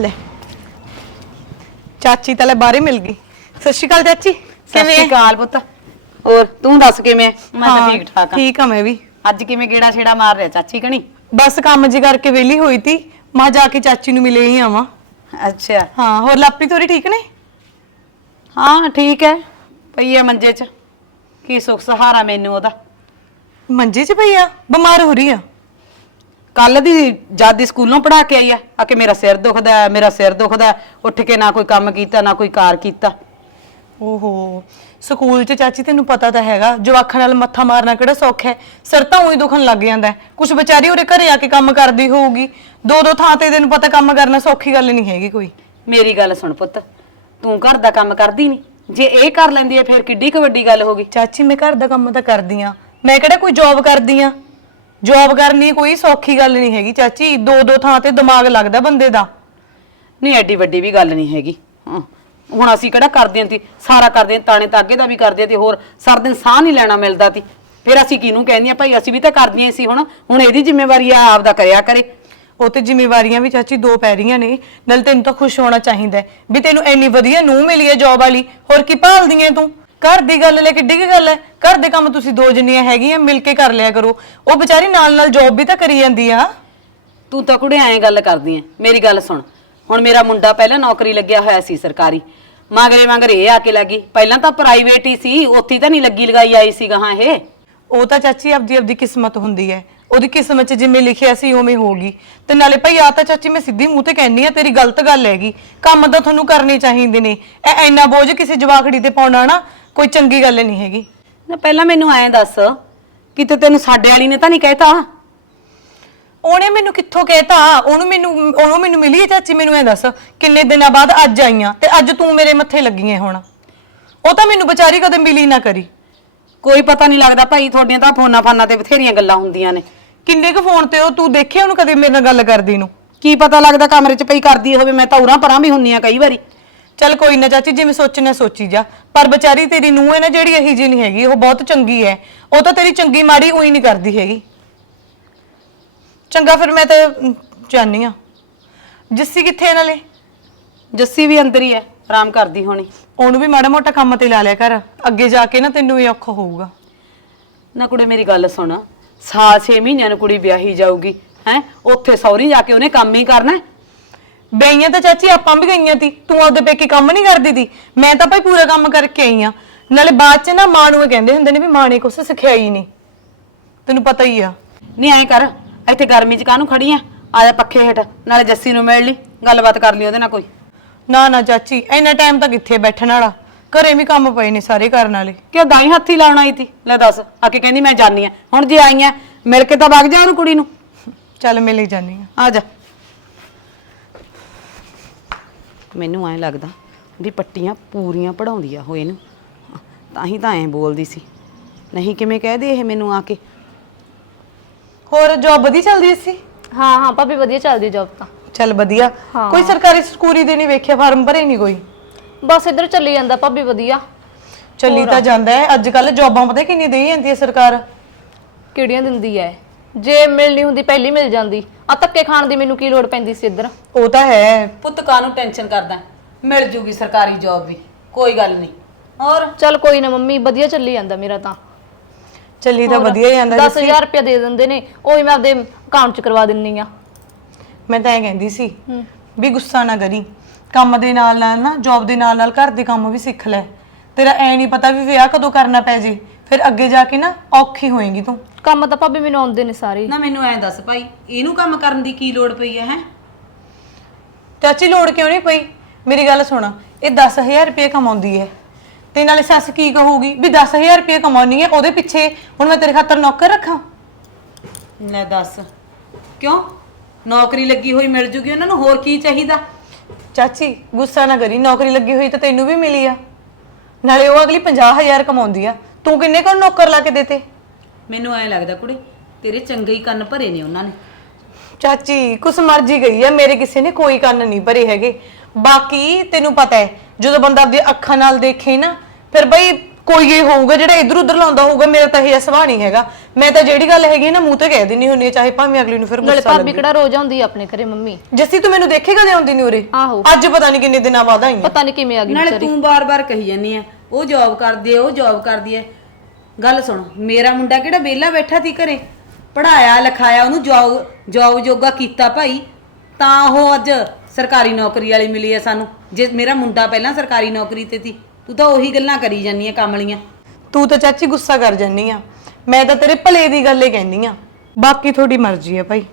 ਲੈ। ਚਾਚੀ ਤਾਂ ਲੈ ਬਾਹਰੇ ਮਿਲ ਗਈ। ਸਤਿ ਸ਼੍ਰੀ ਅਕਾਲ ਚਾਚੀ। ਸਤਿ ਸ਼੍ਰੀ ਅਕਾਲ ਪੁੱਤ। ਹੋਰ ਤੂੰ ਦੱਸ ਕਿਵੇਂ? ਮੈਂ ਤਾਂ ਠੀਕ ਠਾਕ ਆ। ਠੀਕ ਆ ਮੈਂ ਵੀ। ਅੱਜ ਕਿਵੇਂ ਗੇੜਾ ਛੇੜਾ ਮਾਰ ਰਿਹਾ ਚਾਚੀ ਕਣੀ? ਬਸ ਕੰਮ ਜੀ ਕਰਕੇ ਵਿਹਲੀ ਹੋਈ ਤੀ। ਮਾਂ ਜਾ ਕੇ ਚਾਚੀ ਨੂੰ ਮਿਲੇ ਹੀ ਆਵਾਂ। ਅੱਛਾ। ਹਾਂ ਹੋਰ ਲਾਪੀ ਤੋਰੀ ਠੀਕ ਨੇ? ਹਾਂ ਠੀਕ ਹੈ ਪਈ ਹੈ ਮੰਜੇ 'ਚ। ਕੀ ਸੁੱਖ ਸਹਾਰਾ ਮੈਨੂੰ ਉਹਦਾ। ਮੰਜੇ 'ਚ ਪਈ ਆ? ਬਿਮਾਰ ਹੋ ਰਹੀ ਆ। ਕੱਲ ਦੀ ਜਦ ਦੀ ਸਕੂਲੋਂ ਪੜਾ ਕੇ ਆਈ ਆ ਆ ਕਿ ਮੇਰਾ ਸਿਰ ਦੁਖਦਾ ਹੈ, ਮੇਰਾ ਸਿਰ ਦੁਖਦਾ ਹੈ। ਉੱਠ ਕੇ ਨਾ ਕੋਈ ਕੰਮ ਕੀਤਾ ਨਾ ਕੋਈ ਕਾਰ ਕੀਤਾ। ਓਹੋ ਸਕੂਲ 'ਚ ਚਾਚੀ ਤੈਨੂੰ ਪਤਾ ਤਾਂ ਹੈਗਾ ਜਵਾਖਾਂ ਨਾਲ ਮੱਥਾ ਮਾਰਨਾ ਕਿਹੜਾ ਸੌਖਾ ਹੈ? ਸਿਰ ਤਾਂ ਉਹੀ ਦੁਖਣ ਲੱਗ ਜਾਂਦਾ ਹੈ। ਕੁਛ ਵਿਚਾਰੀ ਉਹਦੇ ਘਰੇ ਆ ਕੇ ਕੰਮ ਕਰਦੀ ਹੋਊਗੀ ਦੋ ਦੋ ਥਾਂ ਤੇ ਤੈਨੂੰ ਪਤਾ ਕੰਮ ਕਰਨਾ ਸੌਖੀ ਗੱਲ ਨਹੀਂ ਹੈਗੀ ਕੋਈ। ਮੇਰੀ ਗੱਲ ਸੁਣ ਪੁੱਤ ਤੂੰ ਘਰ ਦਾ ਕੰਮ ਕਰਦੀ ਨਹੀਂ ਜੇ ਇਹ ਕਰ ਲੈਂਦੀ ਹੈ ਫਿਰ ਕਿੱਡੀ ਕੁ ਵੱਡੀ ਗੱਲ ਹੋ ਗਈ। ਚਾਚੀ ਮੈਂ ਘਰ ਦਾ ਕੰਮ ਤਾਂ ਕਰਦੀ ਆ ਮੈਂ ਕਿਹੜਾ ਕੋਈ ਜੌਬ ਕਰਦੀ ਆ ਜੌਬ ਕਰਨੀ ਕੋਈ ਸੌਖੀ ਗੱਲ ਨਹੀਂ ਹੈਗੀ ਚਾਚੀ। ਦੋ ਦੋ ਥਾਂ ਤੇ ਦਿਮਾਗ ਲੱਗਦਾ ਬੰਦੇ ਦਾ। ਨਹੀਂ ਐਡੀ ਵੱਡੀ ਵੀ ਗੱਲ ਨਹੀਂ ਹੈਗੀ। ਹਾਂ। ਹੁਣ ਅਸੀਂ ਕਿਹੜਾ ਕਰਦੇ ਆਂ ਤੀ ਸਾਰਾ ਕਰਦੇ ਆਂ ਤਾਣੇ ਤਾਗੇ ਦਾ ਵੀ ਕਰਦੇ ਆਂ ਤੇ ਹੋਰ ਸਰ ਦਿਨ ਸਾਹ ਨਹੀਂ ਲੈਣਾ ਮਿਲਦਾ ਤੀ। ਫਿਰ ਅਸੀਂ ਕਿਹਨੂੰ ਕਹਿੰਦੇ ਆ? ਭਾਈ ਅਸੀਂ ਵੀ ਤਾਂ ਕਰਦੀਆਂ ਸੀ ਹੁਣ। ਹੁਣ ਇਹਦੀ ਜ਼ਿੰਮੇਵਾਰੀ ਆ ਆਪਦਾ ਕਰਿਆ ਕਰੇ। ਉਹ ਤੇ ਜ਼ਿੰਮੇਵਾਰੀਆਂ ਵੀ ਚਾਚੀ ਦੋ ਪੈ ਰਹੀਆਂ ਨੇ। ਨਾਲ ਤੈਨੂੰ ਤਾਂ ਖੁਸ਼ ਹੋਣਾ ਚਾਹੀਦਾ ਹੈ ਵੀ ਤੈਨੂੰ ਇੰਨੀ ਵਧੀਆ ਨੂੰ ਮਿਲੀ ਹੈ ਜੌਬ ਵਾਲੀ। ਹੋਰ ਕੀ ਭਾਲਦੀ ਐ ਤੂੰ? ਘਰ ਦੀ ਗੱਲ ਲੈ ਕਿੱਡੀ ਕੀ ਗੱਲ ਹੈ। ਘਰ ਦੇ ਕੰਮ ਤੁਸੀਂ ਦੋ ਜਣੀਆਂ ਹੈਗੀਆਂ ਮਿਲ ਕੇ ਕਰ ਲਿਆ ਕਰੋ। ਉਹ ਵਿਚਾਰੀ ਨਾਲ ਨਾਲ ਜੌਬ ਵੀ ਤਾਂ ਕਰੀ ਜਾਂਦੀ ਆ। ਤੂੰ ਤਾਂ ਕੁੜੇ ਐਂ ਗੱਲ ਕਰਦੀ ਐ। ਮੇਰੀ ਗੱਲ ਸੁਣ। ਹੁਣ ਮੇਰਾ ਮੁੰਡਾ ਪਹਿਲਾਂ ਨੌਕਰੀ ਲੱਗਿਆ ਹੋਇਆ ਸੀ ਸਰਕਾਰੀ। ਮਗਰੇ ਮਗਰੇ ਇਹ ਆ ਕੇ ਲੱਗੀ। ਪਹਿਲਾਂ ਤਾਂ ਪ੍ਰਾਈਵੇਟ ਹੀ ਸੀ ਉੱਥੇ ਤਾਂ ਨਹੀਂ ਲੱਗੀ ਲਗਾਈ ਆਈ ਸੀ ਗਾਹਾਂ ਇਹ। ਉਹ ਤਾਂ ਚਾਚੀ ਆਪਦੀ ਆਪਦੀ ਕਿਸਮਤ ਹੁੰਦੀ ਹੈ। ਉਹਦੀ ਕਿਸਮਤ 'ਚ ਜਿਵੇਂ ਲਿਖਿਆ ਸੀ ਉਵੇਂ ਹੋਗੀ ਤੇ ਨਾਲੇ ਭਾਈ ਆ ਤਾਂ ਚਾਚੀ ਮੈਂ ਸਿੱਧੀ ਮੂੰਹ ਤੇ ਕਹਿੰਨੀ ਆ ਤੇਰੀ ਗਲਤ ਗੱਲ ਹੈਗੀ। ਕੰਮ ਤਾਂ ਤੁਹਾਨੂੰ ਕਰਨੇ ਚਾਹੀਦੇ ਨੇ। ਇਹ ਇੰਨਾ ਬੋਝ ਕਿਸੇ ਜਵਾਕੜੀ ਤੇ ਪਾਉਣਾ ਨਾ ਕੋਈ ਚੰਗੀ ਗੱਲ ਨਹੀਂ ਹੈਗੀ। ਨਾ ਪਹਿਲਾਂ ਮੈਨੂੰ ਐਂ ਦੱਸ ਕਿਤੇ ਤੈਨੂੰ ਸਾਡੇ ਵਾਲੀ ਨੇ ਤਾਂ ਨਹੀਂ ਕਹਿਤਾ? ਉਹਨੇ ਮੈਨੂੰ ਕਿੱਥੋਂ ਕਹਿਤਾ? ਉਹਨੂੰ ਮੈਨੂੰ ਉਹਨੂੰ ਮੈਨੂੰ ਮਿਲੀ ਹੈ ਚਾਚੀ ਮੈਨੂੰ ਇਹ ਦੱਸ ਕਿੰਨੇ ਦਿਨਾਂ ਬਾਅਦ ਅੱਜ ਆਈਆਂ ਤੇ ਅੱਜ ਤੂੰ ਮੇਰੇ ਮੱਥੇ ਲੱਗੀ ਹੈ ਹੁਣ? ਉਹ ਤਾਂ ਮੈਨੂੰ ਵਿਚਾਰੀ ਕਦੇ ਮਿਲੀ ਨਾ ਕਰੀ। ਕੋਈ ਪਤਾ ਨਹੀਂ ਲੱਗਦਾ ਭਾਈ ਤੁਹਾਡੀਆਂ ਤਾਂ ਫੋਨਾਂ ਫਾਨਾਂ ਤੇ ਬਥੇਰੀਆਂ ਗੱਲਾਂ ਹੁੰਦੀਆਂ ਨੇ। ਕਿੰਨੇ ਕੁ ਫੋਨ ਤੇ ਉਹ ਤੂੰ ਦੇਖਿਆ ਉਹਨੂੰ ਕਦੇ ਮੇਰੇ ਨਾਲ ਗੱਲ ਕਰਦੀ ਨੂੰ? ਕੀ ਪਤਾ ਲੱਗਦਾ ਕਮਰੇ 'ਚ ਪਈ ਕਰਦੀ ਹੋਵੇ ਮੈਂ ਤਾਂ ਉਰਾਂ ਪਰਾਂ ਵੀ ਹੁੰਨੀ ਆ ਕਈ ਵਾਰੀ। ਚੱਲ ਕੋਈ ਨਾ ਚਾਚੀ ਜਿਵੇਂ ਸੋਚਣਾ ਸੋਚੀ ਜਾ। ਪਰ ਵਿਚਾਰੀ ਤੇਰੀ ਨੂੰਹ ਹੈ ਨਾ ਜਿਹੜੀ ਇਹੀ ਜੀ ਨਹੀਂ ਹੈਗੀ ਉਹ ਬਹੁਤ ਚੰਗੀ ਹੈ। ਉਹ ਤਾਂ ਤੇਰੀ ਚੰਗੀ ਮਾੜੀ ਉਹੀ ਨਹੀਂ ਕਰਦੀ ਹੈਗੀ। ਚੰਗਾ ਫਿਰ ਮੈਂ ਤਾਂ ਜਾਨੀ ਆ। ਜੱਸੀ ਕਿੱਥੇ ਹੈ ਨਾਲੇ? ਜੱਸੀ ਵੀ ਅੰਦਰ ਹੀ ਐ ਆਰਾਮ ਕਰਦੀ ਹੋਣੀ। ਉਹਨੂੰ ਵੀ ਮਾੜਾ ਮੋਟਾ ਕੰਮ ਤੇ ਲਾ ਲਿਆ ਕਰ। ਅੱਗੇ ਜਾ ਕੇ ਨਾ ਤੈਨੂੰ ਵੀ ਔਖਾ ਹੋਊਗਾ। ਨਾ ਕੁੜੇ ਮੇਰੀ ਗੱਲ ਸੁਣ। ਸਾਲ 6 ਮਹੀਨਿਆਂ ਨੂੰ ਕੁੜੀ ਵਿਆਹੀ ਜਾਊਗੀ ਹੈ? ਉੱਥੇ ਸੌਰੀ ਜਾ ਕੇ ਉਹਨੇ ਕੰਮ ਹੀ ਕਰਨਾ ਹੈ। ਬਈਆਂ ਤਾਂ ਚਾਚੀ ਆਪਾਂ ਵੀ ਗਈਆਂ ਤੀ। ਤੂੰ ਆਪਦੇ ਪੇਕੇ ਕੰਮ ਨਹੀਂ ਕਰਦੀ ਤੀ। ਮੈਂ ਤਾਂ ਭਾਈ ਪੂਰਾ ਕੰਮ ਕਰਕੇ ਆਈ ਆ। ਨਾਲੇ ਬਾਅਦ ਚ ਨਾ ਮਾਂ ਨੂੰ ਇਹ ਕਹਿੰਦੇ ਹੁੰਦੇ ਨੇ ਵੀ ਮਾਂ ਨੇ ਕੁਛ ਸਿਖਾਈ ਨਹੀਂ। ਤੈਨੂੰ ਪਤਾ ਹੀ ਆ। ਨਹੀਂ ਐਂ ਕਰ। ਇੱਥੇ ਗਰਮੀ 'ਚ ਕਾਹਨੂੰ ਖੜੀ ਆ? ਆ ਜਾ ਪੱਖੇ ਹੇਠ। ਨਾਲੇ ਜੱਸੀ ਨੂੰ ਮਿਲ ਲਈ। ਗੱਲਬਾਤ ਕਰ ਲਈ ਉਹਦੇ ਨਾਲ ਕੋਈ। ਨਾ ਨਾ ਚਾਚੀ। ਇੰਨਾ ਟਾਈਮ ਤਾਂ ਕਿੱਥੇ ਬੈਠਣ ਵਾਲਾ? ਘਰੇ ਵੀ ਕੰਮ ਪਏ ਨੇ ਸਾਰੇ ਕਰਨ ਵਾਲੇ। ਕਿਉਂ ਦਾਈ ਹੱਥੀ ਲਾਉਣ ਆਈ ਤੀ? ਲੈ ਦੱਸ ਆ ਕੇ ਕਹਿੰਦੀ ਮੈਂ ਜਾਣੀ ਆ। ਹੁਣ ਜੇ ਆਈ ਆ ਮਿਲ ਕੇ ਤਾਂ ਵਗ ਜਾ ਉਹਨੂੰ ਕੁੜੀ ਨੂੰ। ਚੱਲ ਮਿਲ ਹੀ ਜਾਨੀ ਆ। ਆ ਜਾ। ਮੈਨੂੰ ਐਂ ਲੱਗਦਾ ਉਹਦੀ ਪੱਟੀਆਂ ਪੂਰੀਆਂ ਪੜਾਉਂਦੀ ਆ ਉਹ ਇਹਨੂੰ। ਤਾਂ ਹੀ ਤਾਂ ਐਂ ਬੋਲਦੀ ਸੀ। ਨਹੀਂ ਕਿਵੇਂ ਕਹਿ ਦੇ ਇਹ ਮੈਨੂੰ ਆ ਕੇ। ਹੋਰ ਜੌਬ ਵਧੀਆ ਚੱਲਦੀ ਸੀ? ਹਾਂ ਹਾਂ ਭਾਬੀ ਵਧੀਆ ਚੱਲਦੀ ਜੌਬ ਤਾਂ। ਚੱਲ ਵਧੀਆ। ਕੋਈ ਸਰਕਾਰੀ ਸਕੂਲੀ ਦੇ ਨਹੀਂ ਵੇਖਿਆ ਫਾਰਮ ਭਰੇ ਨਹੀਂ ਕੋਈ? ਬਸ ਇੱਧਰ ਚੱਲੀ ਜਾਂਦਾ ਭਾਬੀ ਵਧੀਆ। ਚੱਲੀ ਤਾਂ ਜਾਂਦਾ ਹੈ ਅੱਜ ਕੱਲ ਜੌਬਾਂ ਪਤਾ ਕਿੰਨੀ ਦੇਈ ਜਾਂਦੀ ਹੈ ਸਰਕਾਰ? ਕਿਹੜੀਆਂ ਦਿੰਦੀ ਐ ਜੇ ਮਿਲਣੀ ਹੁੰਦੀ ਪਹਿਲੀ ਮਿਲ ਜਾਂਦੀ। ਆ ਧੱਕੇ ਖਾਣ ਦੀ ਮੈਨੂੰ ਕੀ ਲੋੜ ਪੈਂਦੀ ਸੀ ਇੱਧਰ? ਉਹ ਤਾਂ ਹੈ। ਪੁੱਤ ਕਾਹਨੂੰ ਟੈਨਸ਼ਨ ਕਰਦਾ? ਮਿਲ ਜੂਗੀ ਸਰਕਾਰੀ ਜੌਬ ਵੀ ਕੋਈ ਗੱਲ ਨਹੀਂ। ਹੋਰ? ਚੱਲ ਕੋਈ ਨਾ ਮੰਮੀ ਵਧੀਆ ਚੱਲੀ ਜਾਂਦਾ ਮੇਰਾ ਤਾਂ। ਚੱਲੀ ਤਾਂ ਵਧੀਆ ਹੀ ਜਾਂਦਾ 10000 ਰੁਪਏ ਦੇ ਦਿੰਦੇ ਨੇ ਉਹੀ ਮੈਂ ਆਪਦੇ ਅਕਾਊਂਟ 'ਚ ਕਰਵਾ ਦਿੰਨੀ ਆ। ਮੈਂ ਤਾਂ ਇਹ ਕਹਿੰਦੀ ਸੀ ਵੀ ਗੁੱਸਾ ਨਾ ਕਰੀ। ਕੰਮ ਦੇ ਨਾਲ ਨਾਲ ਨਾ ਜੌਬ ਦੇ ਨਾਲ ਨਾਲ ਘਰ ਦੇ ਕੰਮ ਵੀ ਸਿੱਖ ਲੈ। ਤੇਰਾ ਐ ਨਹੀਂ ਪਤਾ ਵੀ ਵਿਆਹ ਕਦੋਂ ਕਰਨਾ ਪੈ ਜੇ। ਫਿਰ ਅੱਗੇ ਜਾ ਕੇ ਨਾ ਔਖੀ ਹੋਏਗੀ ਤੂੰ। ਕੰਮ ਤਾਂ ਭਾਬੀ ਮੈਨੂੰ ਆਉਂਦੇ ਨੇ ਸਾਰੇ। ਨਾ ਮੈਨੂੰ ਐਂ ਦੱਸ ਭਾਈ ਇਹਨੂੰ ਕੰਮ ਕਰਨ ਦੀ ਕੀ ਲੋੜ ਪਈ ਹੈ ਹੈ? ਚਾਚੀ ਲੋੜ ਕਿਉਂ ਨਹੀਂ ਪਈ? ਮੇਰੀ ਗੱਲ ਸੁਣ ਇਹ 10000 ਰੁਪਏ ਕਮਾਉਂਦੀ ਹੈ। ਤੇ ਨਾਲੇ ਸੱਸ ਕੀ ਕਹੂਗੀ ਵੀ 10000 ਰੁਪਏ ਕਮਾਉਣੀ ਹੈ ਉਹਦੇ ਪਿੱਛੇ ਹੁਣ ਮੈਂ ਤੇਰੇ ਖਾਤਰ ਨੌਕਰ ਰੱਖਾਂ? ਲੈ ਦੱਸ ਕਿਉਂ? ਨੌਕਰੀ ਲੱਗੀ ਹੋਈ ਮਿਲ ਜੂਗੀ ਉਹਨਾਂ ਨੂੰ ਹੋਰ ਕੀ ਚਾਹੀਦਾ? ਚਾਚੀ ਗੁੱਸਾ ਨਾ ਕਰੀ ਨੌਕਰੀ ਲੱਗੀ ਹੋਈ ਤਾਂ ਤੈਨੂੰ ਵੀ ਮਿਲੀ ਆ। ਨਾਲੇ ਉਹ ਅਗਲੀ 50000 ਕਮਾਉਂਦੀ ਆ। ਤੂੰ ਕਿੰਨੇ ਕੋਲ ਨੌਕਰ ਲਾ ਕੇ ਦੇਤੇ? ਮੈਨੂੰ ਐਂ ਲੱਗਦਾ ਕੁੜੇ ਤੇਰੇ ਚੰਗੇ ਹੀ ਕੰਨ ਭਰੇ ਨੇ ਉਹਨਾਂ ਨੇ। ਚਾਚੀ ਕੁਛ ਮਰਜ਼ੀ ਗਈ ਆ ਮੇਰੇ ਕਿਸੇ ਨੇ ਕੋਈ ਕੰਨ ਨਹੀਂ ਭਰੇ ਹੈਗੇ। ਬਾਕੀ ਤੈਨੂੰ ਪਤਾ ਹੈ ਜਦੋਂ ਬੰਦਾ ਆਪਣੀ ਅੱਖਾਂ ਨਾਲ ਦੇਖੇ ਨਾ ਫਿਰ ਬਈ ਕੋਈ ਇਹ ਹੋਊਗਾ ਜਿਹੜਾ ਇਧਰ ਉਧਰ ਲਾਉਂਦਾ ਹੋਊਗਾ ਮੇਰਾ ਤਾਂ ਇਹ ਸੁਭਾਅ ਨਹੀਂ ਹੈਗਾ। ਮੈਂ ਤਾਂ ਜਿਹੜੀ ਗੱਲ ਹੈਗੀ ਨਾ ਮੂੰਹ ਤੇ ਕਹਿ ਦਿੰਨੀ ਹੁੰਨੀ ਆ ਚਾਹੇ ਭਾਵੇਂ ਅਗਲੀ ਨੂੰ ਫਿਰ ਨਾਲੇ ਗੁੱਸਾ ਭਾਬੀ ਕਿਹੜਾ ਰੋਜ਼ ਆਉਂਦੀ ਆ ਆਪਣੇ ਘਰੇ ਮੰਮੀ? ਜੱਸੀ ਤੂੰ ਮੈਨੂੰ ਦੇਖੇ ਕਦੇ ਆਉਂਦੀ ਨਹੀਂ ਉਰੇ? ਆਹੋ। ਅੱਜ ਪਤਾ ਨਹੀਂ ਕਿੰਨੇ ਦਿਨਾਂ ਬਾਅਦ ਆਈ ਆਂ। ਪਤਾ ਨਹੀਂ ਕਿਵੇਂ ਆ ਗਈ ਨਾਲੇ ਤੂੰ ਬਾਰ-ਬਾਰ ਕਹੀ ਜਾਂਦੀ ਐ ਉਹ ਜੌਬ ਕਰਦੀ ਐ ਉਹ ਜੌਬ ਕਰਦੀ ਐ ਗੱਲ ਸੁਣ ਮੇਰਾ ਮੁੰਡਾ ਕਿਹੜਾ ਵਿਹਲਾ ਬੈਠਾ ਸੀ ਘਰੇ? ਪੜਾਇਆ ਲਿਖਾਇਆ ਉਹਨੂੰ ਜੌਬ ਜੌਬ ਜੋਗਾ ਕੀਤਾ ਭਾਈ। ਤਾਂ ਉਹ ਅੱਜ ਸਰਕਾਰੀ ਨੌਕਰੀ ਵਾਲੀ ਮਿਲੀ ਐ ਸਾਨੂੰ। ਜੇ ਮੇਰਾ ਮੁੰਡਾ ਪਹਿਲਾਂ ਸਰਕਾਰੀ ਨੌਕਰੀ ਤੇ ਸੀ ਤੂੰ ਤਾਂ ਉਹੀ ਗੱਲਾਂ ਕਰੀ ਜਾਂਦੀ ਐ ਕਮਲੀਆਂ। ਤੂੰ ਤਾਂ ਚਾਚੀ ਗੁੱਸਾ ਕਰ ਜੰਨੀ ਆ। ਮੈਂ ਤਾਂ ਤੇਰੇ ਭਲੇ ਦੀ ਗੱਲ ਹੀ ਕਹਿੰਦੀ ਆ। ਬਾਕੀ ਤੁਹਾਡੀ ਮਰਜ਼ੀ ਆ ਭਾਈ।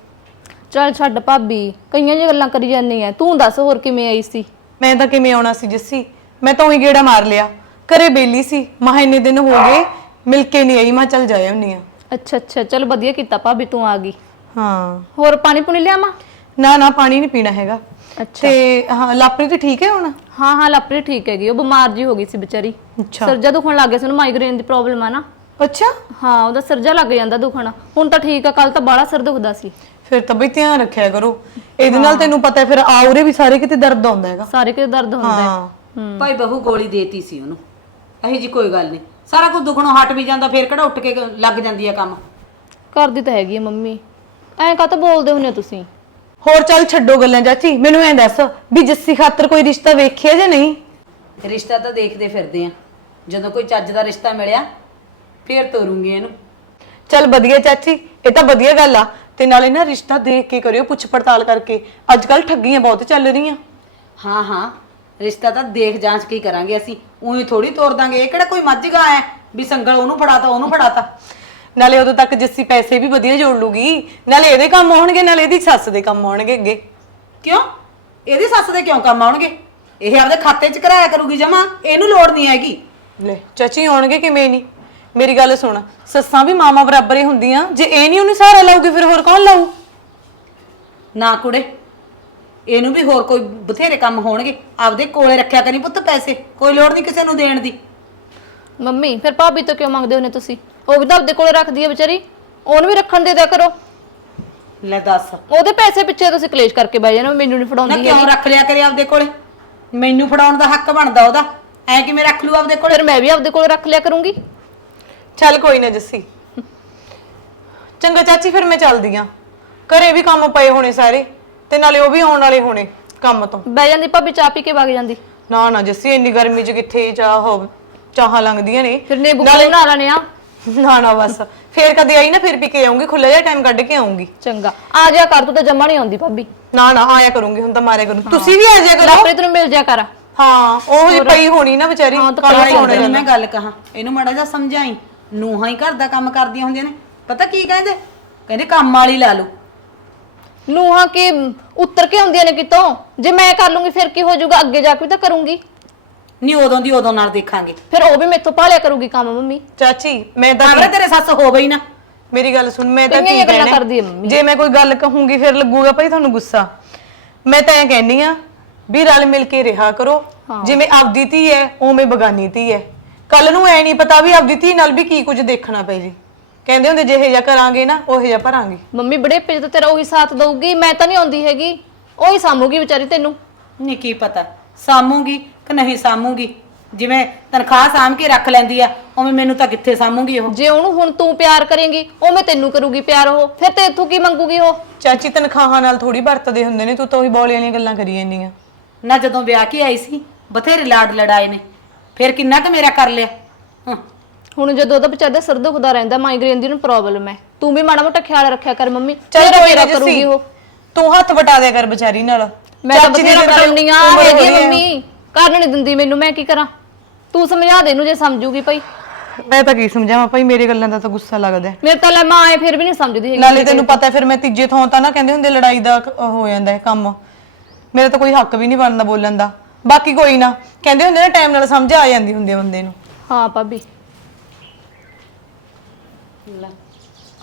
ਚੱਲ ਛੱਡ ਭਾਬੀ ਕਈਆਂ ਜਿਹੀਆਂ ਗੱਲਾਂ ਕਰੀ ਜਾਂਦੀ ਆ। ਤੂੰ ਦੱਸ ਹੋਰ ਕਿਵੇਂ ਆਈ ਸੀ? ਮੈਂ ਤਾਂ ਕਿਵੇਂ ਆਉਣਾ ਸੀ ਜੱਸੀ? ਮੈਂ ਤਾਂ ਉਹੀ ਗੇੜਾ ਮਾਰ ਲਿਆ। ਘਰੇ ਬੇਲੀ ਸੀ। ਮਹਾ ਇੰਨੇ ਦਿਨ ਹੋ ਗਏ ਮਿਲ ਕੇ ਨਹੀਂ ਆਈ। ਮੈਂ ਚੱਲ ਜਾਇਆ ਹੁੰਨੀ ਆ। ਅੱਛਾ ਅੱਛਾ ਚੱਲ ਵਧੀਆ ਕੀਤਾ ਭਾਬੀ ਤੂੰ ਆ ਗਈ। ਹਾਂ। ਹੋਰ ਪਾਣੀ ਪੁਣੀ ਲਿਆਵਾਂ? ਨਾ ਨਾ ਪਾਣੀ ਨਹੀਂ ਪੀਣਾ ਹੈਗਾ। ਅੱਛਾ। ਤੇ ਹਾਂ ਲਾਪਰੀ ਤੇ ਠੀਕ ਹੈ ਹੁਣ? ਹਾਂ ਹਾਂ ਲਾਪਰੀ ਠੀਕ ਹੈਗੀ ਉਹ ਬਿਮਾਰ ਜੀ ਹੋ ਗਈ ਸੀ ਵਿਚਾਰੀ। ਅੱਛਾ। ਸਰਜਾ ਦੁਖਣ ਲੱਗ ਗਿਆ ਸੀ ਉਹਨੂੰ ਮਾਈਗ੍ਰੇਨ ਦੀ ਪ੍ਰੋਬਲਮ ਆ ਨਾ। ਅੱਛਾ। ਹਾਂ ਉਹਦਾ ਸਰਜਾ ਲੱਗ ਜਾਂਦਾ ਦੁਖਣ। ਹੁਣ ਤਾਂ ਠੀਕ ਆ ਕੱਲ ਤਾਂ ਬਾਹਲਾ ਸਿਰ ਦੁਖਦਾ ਸੀ। ਫਿਰ ਤਾਂ ਬਈ ਧਿਆਨ ਰੱਖਿਆ ਕਰੋ। ਇਹਦੇ ਨਾਲ ਤੈਨੂੰ ਪਤਾ ਹੈ ਫਿਰ ਆਉਰੇ ਵੀ ਸਾਰੇ ਕਿਤੇ ਦਰਦ ਆਉਂਦਾ ਹੈਗਾ। ਸਾਰੇ ਕਿਤੇ ਦਰਦ ਹੁੰਦਾ ਹੈ। ਹਾਂ। ਭਾਈ ਬਹੂ ਗੋਲੀ ਦੇਤੀ ਸੀ ਉਹਨੂੰ। ਅਹੀ ਜੀ ਕੋਈ ਗੱਲ ਨਹੀਂ। ਸਾਰਾ ਕੁਝ ਦੁਖਣੋਂ ਹਟ ਵੀ ਜਾਂਦਾ ਫੇਰ ਕਿਹੜਾ ਉੱਠ ਕੇ ਲੱਗ ਜਾਂਦੀ ਐ ਕੰਮ। ਕਰਦੀ ਤਾਂ ਹੈਗੀ ਆ ਮੰਮੀ। ਐਂ ਕਾਹਤੋਂ ਬੋਲਦੇ ਹੁੰਨੇ ਤੁਸੀਂ? ਹੋਰ ਚੱਲ ਛੱਡੋ ਗੱਲਾਂ ਚਾਚੀ ਮੈਨੂੰ ਐਂ ਦੱਸ ਵੀ ਜੱਸੀ ਖਾਤਰ ਕੋਈ ਰਿਸ਼ਤਾ ਵੇਖਿਆ ਜਾਂ ਨਹੀਂ? ਰਿਸ਼ਤਾ ਤਾਂ ਦੇਖਦੇ ਫਿਰਦੇ ਆ। ਜਦੋਂ ਕੋਈ ਚੱਜ ਦਾ ਰਿਸ਼ਤਾ ਮਿਲਿਆ ਫੇਰ ਤੋਰੂੰਗੀ ਇਹਨੂੰ। ਚੱਲ ਵਧੀਆ ਚਾਚੀ ਇਹ ਤਾਂ ਵਧੀਆ ਗੱਲ ਆ। ਤੇ ਨਾਲੇ ਨਾ ਰਿਸ਼ਤਾ ਦੇਖ ਕੇ ਕਰਿਓ ਪੁੱਛ ਪੜਤਾਲ ਕਰਕੇ। ਅੱਜ ਕੱਲ ਠੱਗੀਆਂ ਬਹੁਤ ਚੱਲ ਰਹੀਆਂ। ਹਾਂ ਹਾਂ ਰਿਸ਼ਤਾ ਤਾਂ ਦੇਖ ਜਾਂਚ ਕੇ ਹੀ ਕਰਾਂਗੇ ਅਸੀਂ। ਉਹੀ ਥੋੜੀ ਤੋਰ ਦਾਂਗੇ। ਇਹ ਕਿਹੜਾ ਕੋਈ ਮੱਝ ਗਾਂ ਹੈ? ਵੀ ਸੰਗਲ ਉਹਨੂੰ ਫੜਾਤਾ ਉਹਨੂੰ ਫੜਾਤਾ। ਨਾਲੇ ਉਦੋਂ ਤੱਕ ਜੱਸੀ ਪੈਸੇ ਵੀ ਵਧੀਆ ਜੋੜ ਲੂਗੀ ਨਾਲੇ ਇਹਦੇ ਕੰਮ ਆਉਣਗੇ ਨਾਲੇ ਇਹਦੀ ਸੱਸ ਦੇ ਕੰਮ ਆਉਣਗੇ ਅੱਗੇ। ਕਿਉਂ? ਇਹਦੀ ਸੱਸ ਦੇ ਕਿਉਂ ਕੰਮ ਆਉਣਗੇ? ਇਹ ਆਪਦੇ ਖਾਤੇ 'ਚ ਕਰਾਇਆ ਕਰੂਗੀ ਜਮਾ ਇਹਨੂੰ ਲੋੜ ਨਹੀਂ ਹੈਗੀ। ਲੈ ਚਾਚੀ ਆਉਣਗੇ ਕਿਵੇਂ ਨਹੀਂ? ਮੇਰੀ ਗੱਲ ਸੁਣ ਸੱਸਾਂ ਵੀ ਮਾਮਾ ਬਰਾਬਰ ਹੀ ਹੁੰਦੀਆਂ ਜੇ ਇਹ ਨਹੀਂ ਉਹਨੂੰ ਸਹਾਰਾ ਲਾਊਗੀ ਫਿਰ ਹੋਰ ਕੌਣ ਲਾਊ? ਨਾ ਕੁੜੇ ਇਹਨੂੰ ਵੀ ਹੋਰ ਕੋਈ ਬਥੇਰੇ ਕੰਮ ਹੋਣਗੇ। ਆਪਦੇ ਕੋਲੇ ਰੱਖਿਆ ਕਰੀ ਪੁੱਤ ਪੈਸੇ ਕੋਈ ਲੋੜ ਨਹੀਂ ਕਿਸੇ ਨੂੰ ਦੇਣ ਦੀ। ਮੰਮੀ ਫਿਰ ਭਾਬੀ ਤੋਂ ਕਿਉਂ ਮੰਗਦੇ ਹੁੰਨੇ ਤੁਸੀਂ? ਉਹ ਵੀ ਤਾਂ ਆਪਦੇ ਕੋਲੇ ਰੱਖਦੀ ਹੈ ਵਿਚਾਰੀ। ਉਹਨੂੰ ਵੀ ਰੱਖਣ ਦੇ ਦਿਆ ਕਰੋ। ਲੈ ਦੱਸ। ਉਹਦੇ ਪੈਸੇ ਪਿੱਛੇ ਤੁਸੀਂ ਕਲੇਸ਼ ਕਰਕੇ ਬਹਿ ਜਾਣਾ ਮੈਨੂੰ ਨਹੀਂ ਨਾ ਫੜਾਉਂਦੀ ਕਿਉਂ ਰੱਖ ਲਿਆ ਕਰੇ ਆਪਦੇ ਕੋਲੇ? ਮੈਨੂੰ ਫੜਾਉਣ ਦਾ ਹੱਕ ਬਣਦਾ ਉਹਦਾ। ਐ ਕਿਵੇਂ ਰੱਖ ਲੂ ਆਪਦੇ ਕੋਲੇ? ਫਿਰ ਮੈਂ ਵੀ ਆਪਦੇ ਕੋਲੇ ਰੱਖ ਲਿਆ ਕਰੂੰਗੀ। ਚੱਲ ਕੋਈ ਨਾ ਜੱਸੀ। ਚੰਗਾ ਚਾਚੀ ਫਿਰ ਮੈਂ ਚੱਲਦੀ ਆ। ਘਰੇ ਵੀ ਕੰਮ ਪਏ ਹੋਣੇ ਸਾਰੇ ਤੇ ਨਾਲੇ ਉਹ ਵੀ ਆਉਣ ਵਾਲੇ ਹੋਣੇ ਕੰਮ ਤੋਂ। ਬਹਿ ਜਾਂਦੀ ਭਾਬੀ ਚਾਹ ਪੀ ਕੇ ਵਗ ਜਾਂਦੀ। ਨਾ ਨਾ ਜੱਸੀ ਇੰਨੀ ਗਰਮੀ 'ਚ ਕਿੱਥੇ ਚਾਹ ਹੋ ਚਾਹਾਂ ਲੰਗਦੀਆਂ ਨੇ। ਫਿਰ ਨਿੰਬੂ ਪਾਣੀ ਬਣਾ ਲੈਣੇ ਆ। ਨਾ ਨਾ ਬਸ। ਫੇਰ ਕਦੇ ਆਈ ਨਾ ਫਿਰ ਪੀ ਕੇ ਆਉਂਗੀ ਖੁੱਲਾ ਜਿਹਾ ਟਾਈਮ ਕੱਢ ਕੇ ਆਉਂਗੀ। ਚੰਗਾ। ਆ ਜਾ ਕਰ ਤੂੰ ਤਾਂ ਜਮਾ ਨਹੀਂ ਆਉਂਦੀ ਭਾਬੀ। ਨਾ ਨਾ ਆਇਆ ਕਰੂੰਗੀ ਹੁਣ ਤਾਂ ਮਾਰਿਆ ਕਰੂੰ। ਤੁਸੀਂ ਵੀ ਆ ਜਾਇਆ ਕਰੋ। ਲਾਪਰੇ ਤੈਨੂੰ ਮਿਲ ਜਾ ਕਰ। ਹਾਂ ਉਹ ਹੀ ਪਈ ਹੋਣੀ ਨਾ ਵਿਚਾਰੀ ਹਾਂ, ਤਾਂ ਕਾਲਾ ਸੋਨੇ ਤੈਨੂੰ ਮੈਂ ਗੱਲ ਕਹਾਂ ਇਹਨੂੰ ਮਾੜਾ ਜਿਹਾ ਸਮਝਾਈ। ਨੂੰਹਾਂ ਹੀ ਘਰ ਦਾ ਕੰਮ ਕਰਦੀਆਂ ਹੁੰਦੀਆਂ ਨੇ। ਪਤਾ ਕੀ ਕਹਿੰਦੇ? ਕਹਿੰਦੇ ਕੰਮ ਵਾਲੀ ਲਾ ਲਓ। ਨੂੰਹਾਂ ਕਿ ਉੱਤਰ ਕੇ ਆਉਂਦੀਆਂ ਨੇ ਕਿਤੋਂ? ਜੇ ਮੈਂ ਕਰ ਲੂੰਗੀ ਫਿਰ ਕੀ ਹੋ ਜਾਊਗਾ? ਅੱਗੇ ਜਾ ਕੇ ਵੀ ਤਾਂ ਕਰੂੰਗੀ। ਨਹੀਂ ਉਦੋਂ ਦੀ ਉਦੋਂ ਨਾਲ ਦੇਖਾਂਗੇ। ਫਿਰ ਉਹ ਵੀ ਮੈਥੋਂ ਭਾਲਿਆ ਕਰੂਗੀ ਕੰਮ ਮੰਮੀ। ਚਾਚੀ ਮੈਂ ਤਾਂ ਆਵਰੇ ਤੇਰੇ ਸੱਸ ਹੋਵੇ ਹੀ ਨਾ। ਮੇਰੀ ਗੱਲ ਸੁਣ ਮੈਂ ਤਾਂ ਕੀ ਇਹ ਗੱਲਾਂ ਕਹਿਣਾ ਕਰਦੀ ਹੈ ਮੰਮੀ। ਜੇ ਮੈਂ ਕੋਈ ਗੱਲ ਕਹੂੰਗੀ ਫਿਰ ਲੱਗੂਗਾ ਭਾਈ ਤੁਹਾਨੂੰ ਗੁੱਸਾ। ਮੈਂ ਤਾਂ ਇਹ ਕਹਿੰਨੀ ਆ ਵੀ ਰਲ ਮਿਲ ਕੇ ਰਿਹਾ ਕਰੋ। ਜਿਵੇਂ ਆਪਦੀ ਧੀ ਹੈ ਉਵੇਂ ਬਗਾਨੀ ਧੀ ਹੈ ਕੱਲ ਨੂੰ ਐ ਨਹੀਂ ਪਤਾ ਵੀ ਆਪਦੀ ਧੀ ਨਾਲ ਵੀ ਕੀ ਕੁਝ ਦੇਖਣਾ ਪੈ ਜੀ। ਕਹਿੰਦੇ ਹੁੰਦੇ ਜਿਹੇ ਜਿਹਾ ਕਰਾਂਗੇ ਨਾ ਉਹੇ ਜਿਹਾ ਭਰਾਂਗੇ। ਮੰਮੀ ਬੜੇ ਪੇਜ ਤੇ ਤੇਰਾ ਉਹੀ ਸਾਥ ਦਊਗੀ ਮੈਂ ਤਾਂ ਨਹੀਂ ਆਉਂਦੀ ਹੈਗੀ। ਉਹੀ ਸਾਂਭੂਗੀ ਵਿਚਾਰੀ ਤੈਨੂੰ। ਨਹੀਂ ਕੀ ਪਤਾ। ਸਾਮੂਗੀ ਕਿ ਨਹੀਂ ਸਾਮੂਗੀ ਜਿਵੇਂ ਤਨਖਾਹ ਸਾਂਭ ਕੇ ਰੱਖ ਲੈਂਦੀ ਆ ਉਵੇਂ ਮੈਨੂੰ ਤਾਂ ਕਿੱਥੇ ਸਾਮੂਗੀ ਉਹ? ਜੇ ਉਹਨੂੰ ਹੁਣ ਤੂੰ ਪਿਆਰ ਕਰੇਂਗੀ ਉਹ ਮੈਂ ਤੈਨੂੰ ਕਰੂਗੀ ਪਿਆਰ ਉਹ। ਫਿਰ ਤੇ ਇੱਥੋਂ ਕੀ ਮੰਗੂਗੀ ਉਹ? ਚਾਚੀ ਤਨਖਾਹਾਂ ਨਾਲ ਥੋੜੀ ਵਰਤਦੇ ਹੁੰਦੇ ਨੇ ਤੂੰ ਤਾਂ ਉਹੀ ਬੋਲੇ ਵਾਲੀਆਂ ਗੱਲਾਂ ਕਰੀ ਜਾਂਦੀ ਆ। ਨਾ ਜਦੋਂ ਵਿਆਹ ਕੇ ਆਈ ਸੀ ਬਥੇਰੇ ਲਾਡ ਲੜਾਏ ਨੇ। ਫਿਰ ਕਿੰਨਾ ਕੁ ਮੇਰਾ ਕਰ ਲਿਆ? ਹਾਂ। ਹੁਣ ਜਦੋਂ ਉਹਦਾ ਵਿਚਾਰ ਦਾ ਸਿਰ ਦੁਖਦਾ ਰਹਿੰਦਾ ਮਾਈਗ੍ਰੇਨ ਦੀ ਨੂੰ ਪ੍ਰੋਬਲਮ ਹੈ। ਤੂੰ ਵੀ ਮਾੜਾ ਮੋਟਾ ਖਿਆਲ ਰੱਖਿਆ ਕਰ ਮੰਮੀ ਚੱਲ ਤੇਰਾ ਨਾ ਕਰੂਗੀ ਉਹ। ਤੂੰ ਹੱਥ ਵਟਾ ਦਿਆ ਕਰ ਵਿਚਾਰੀ ਨਾਲ। ਮੈਂ ਤਾਂ ਚਾਚੀ ਦੀ ਬਥੇਰਾ ਤਾਂ ਪਟੰਡੀ ਆ ਉਮਰ ਹੈਗੀ ਹੋਈ ਆ। ਹੈ। ਮੰਮੀ। ਕਰਨ ਨਹੀਂ ਦਿੰਦੀ ਮੈਨੂੰ ਮੈਂ ਕੀ ਕਰਾਂ? ਤੂੰ ਸਮਝਾ ਦੇ ਇਹਨੂੰ ਜੇ ਸਮਝੂਗੀ ਭਾਈ। ਮੈਂ ਤਾਂ ਕੀ ਸਮਝਾਵਾਂ ਭਾਈ ਮੇਰੇ ਗੱਲਾਂ ਦਾ ਤਾਂ ਗੁੱਸਾ ਲੱਗਦਾ ਹੈ। ਮੇਰੇ ਤਾਂ ਲੈ ਮਾਂ ਆਏ ਫਿਰ ਵੀ ਨਹੀਂ ਸਮਝਦੀ ਹੈਗੀ ਨਾਲੇ ਤੈਨੂੰ ਪਤਾ ਫਿਰ ਮੈਂ ਤੀਜੇ ਥਾਂ ਤਾਂ ਨਾ ਕਹਿੰਦੇ ਹੁੰਦੇ ਲੜਾਈ ਦਾ ਕ- ਉਹ ਹੋ ਜਾਂਦਾ ਹੈ ਕੰਮ। ਮੇਰੇ ਤਾਂ ਕੋਈ ਹੱਕ ਵੀ ਨਹੀਂ ਬਣਦਾ ਬੋਲਣ ਦਾ। ਬਾਕੀ ਕੋਈ ਨਾ ਕਹਿੰਦੇ ਹੁੰਦੇ ਨਾ ਟਾਈਮ ਨਾਲ ਸਮਝ ਆ ਜਾਂਦੀ ਹੁੰਦੀ ਹੈ ਬੰਦੇ ਨੂੰ। ਹਾਂ ਭਾਬੀ। ਲੈ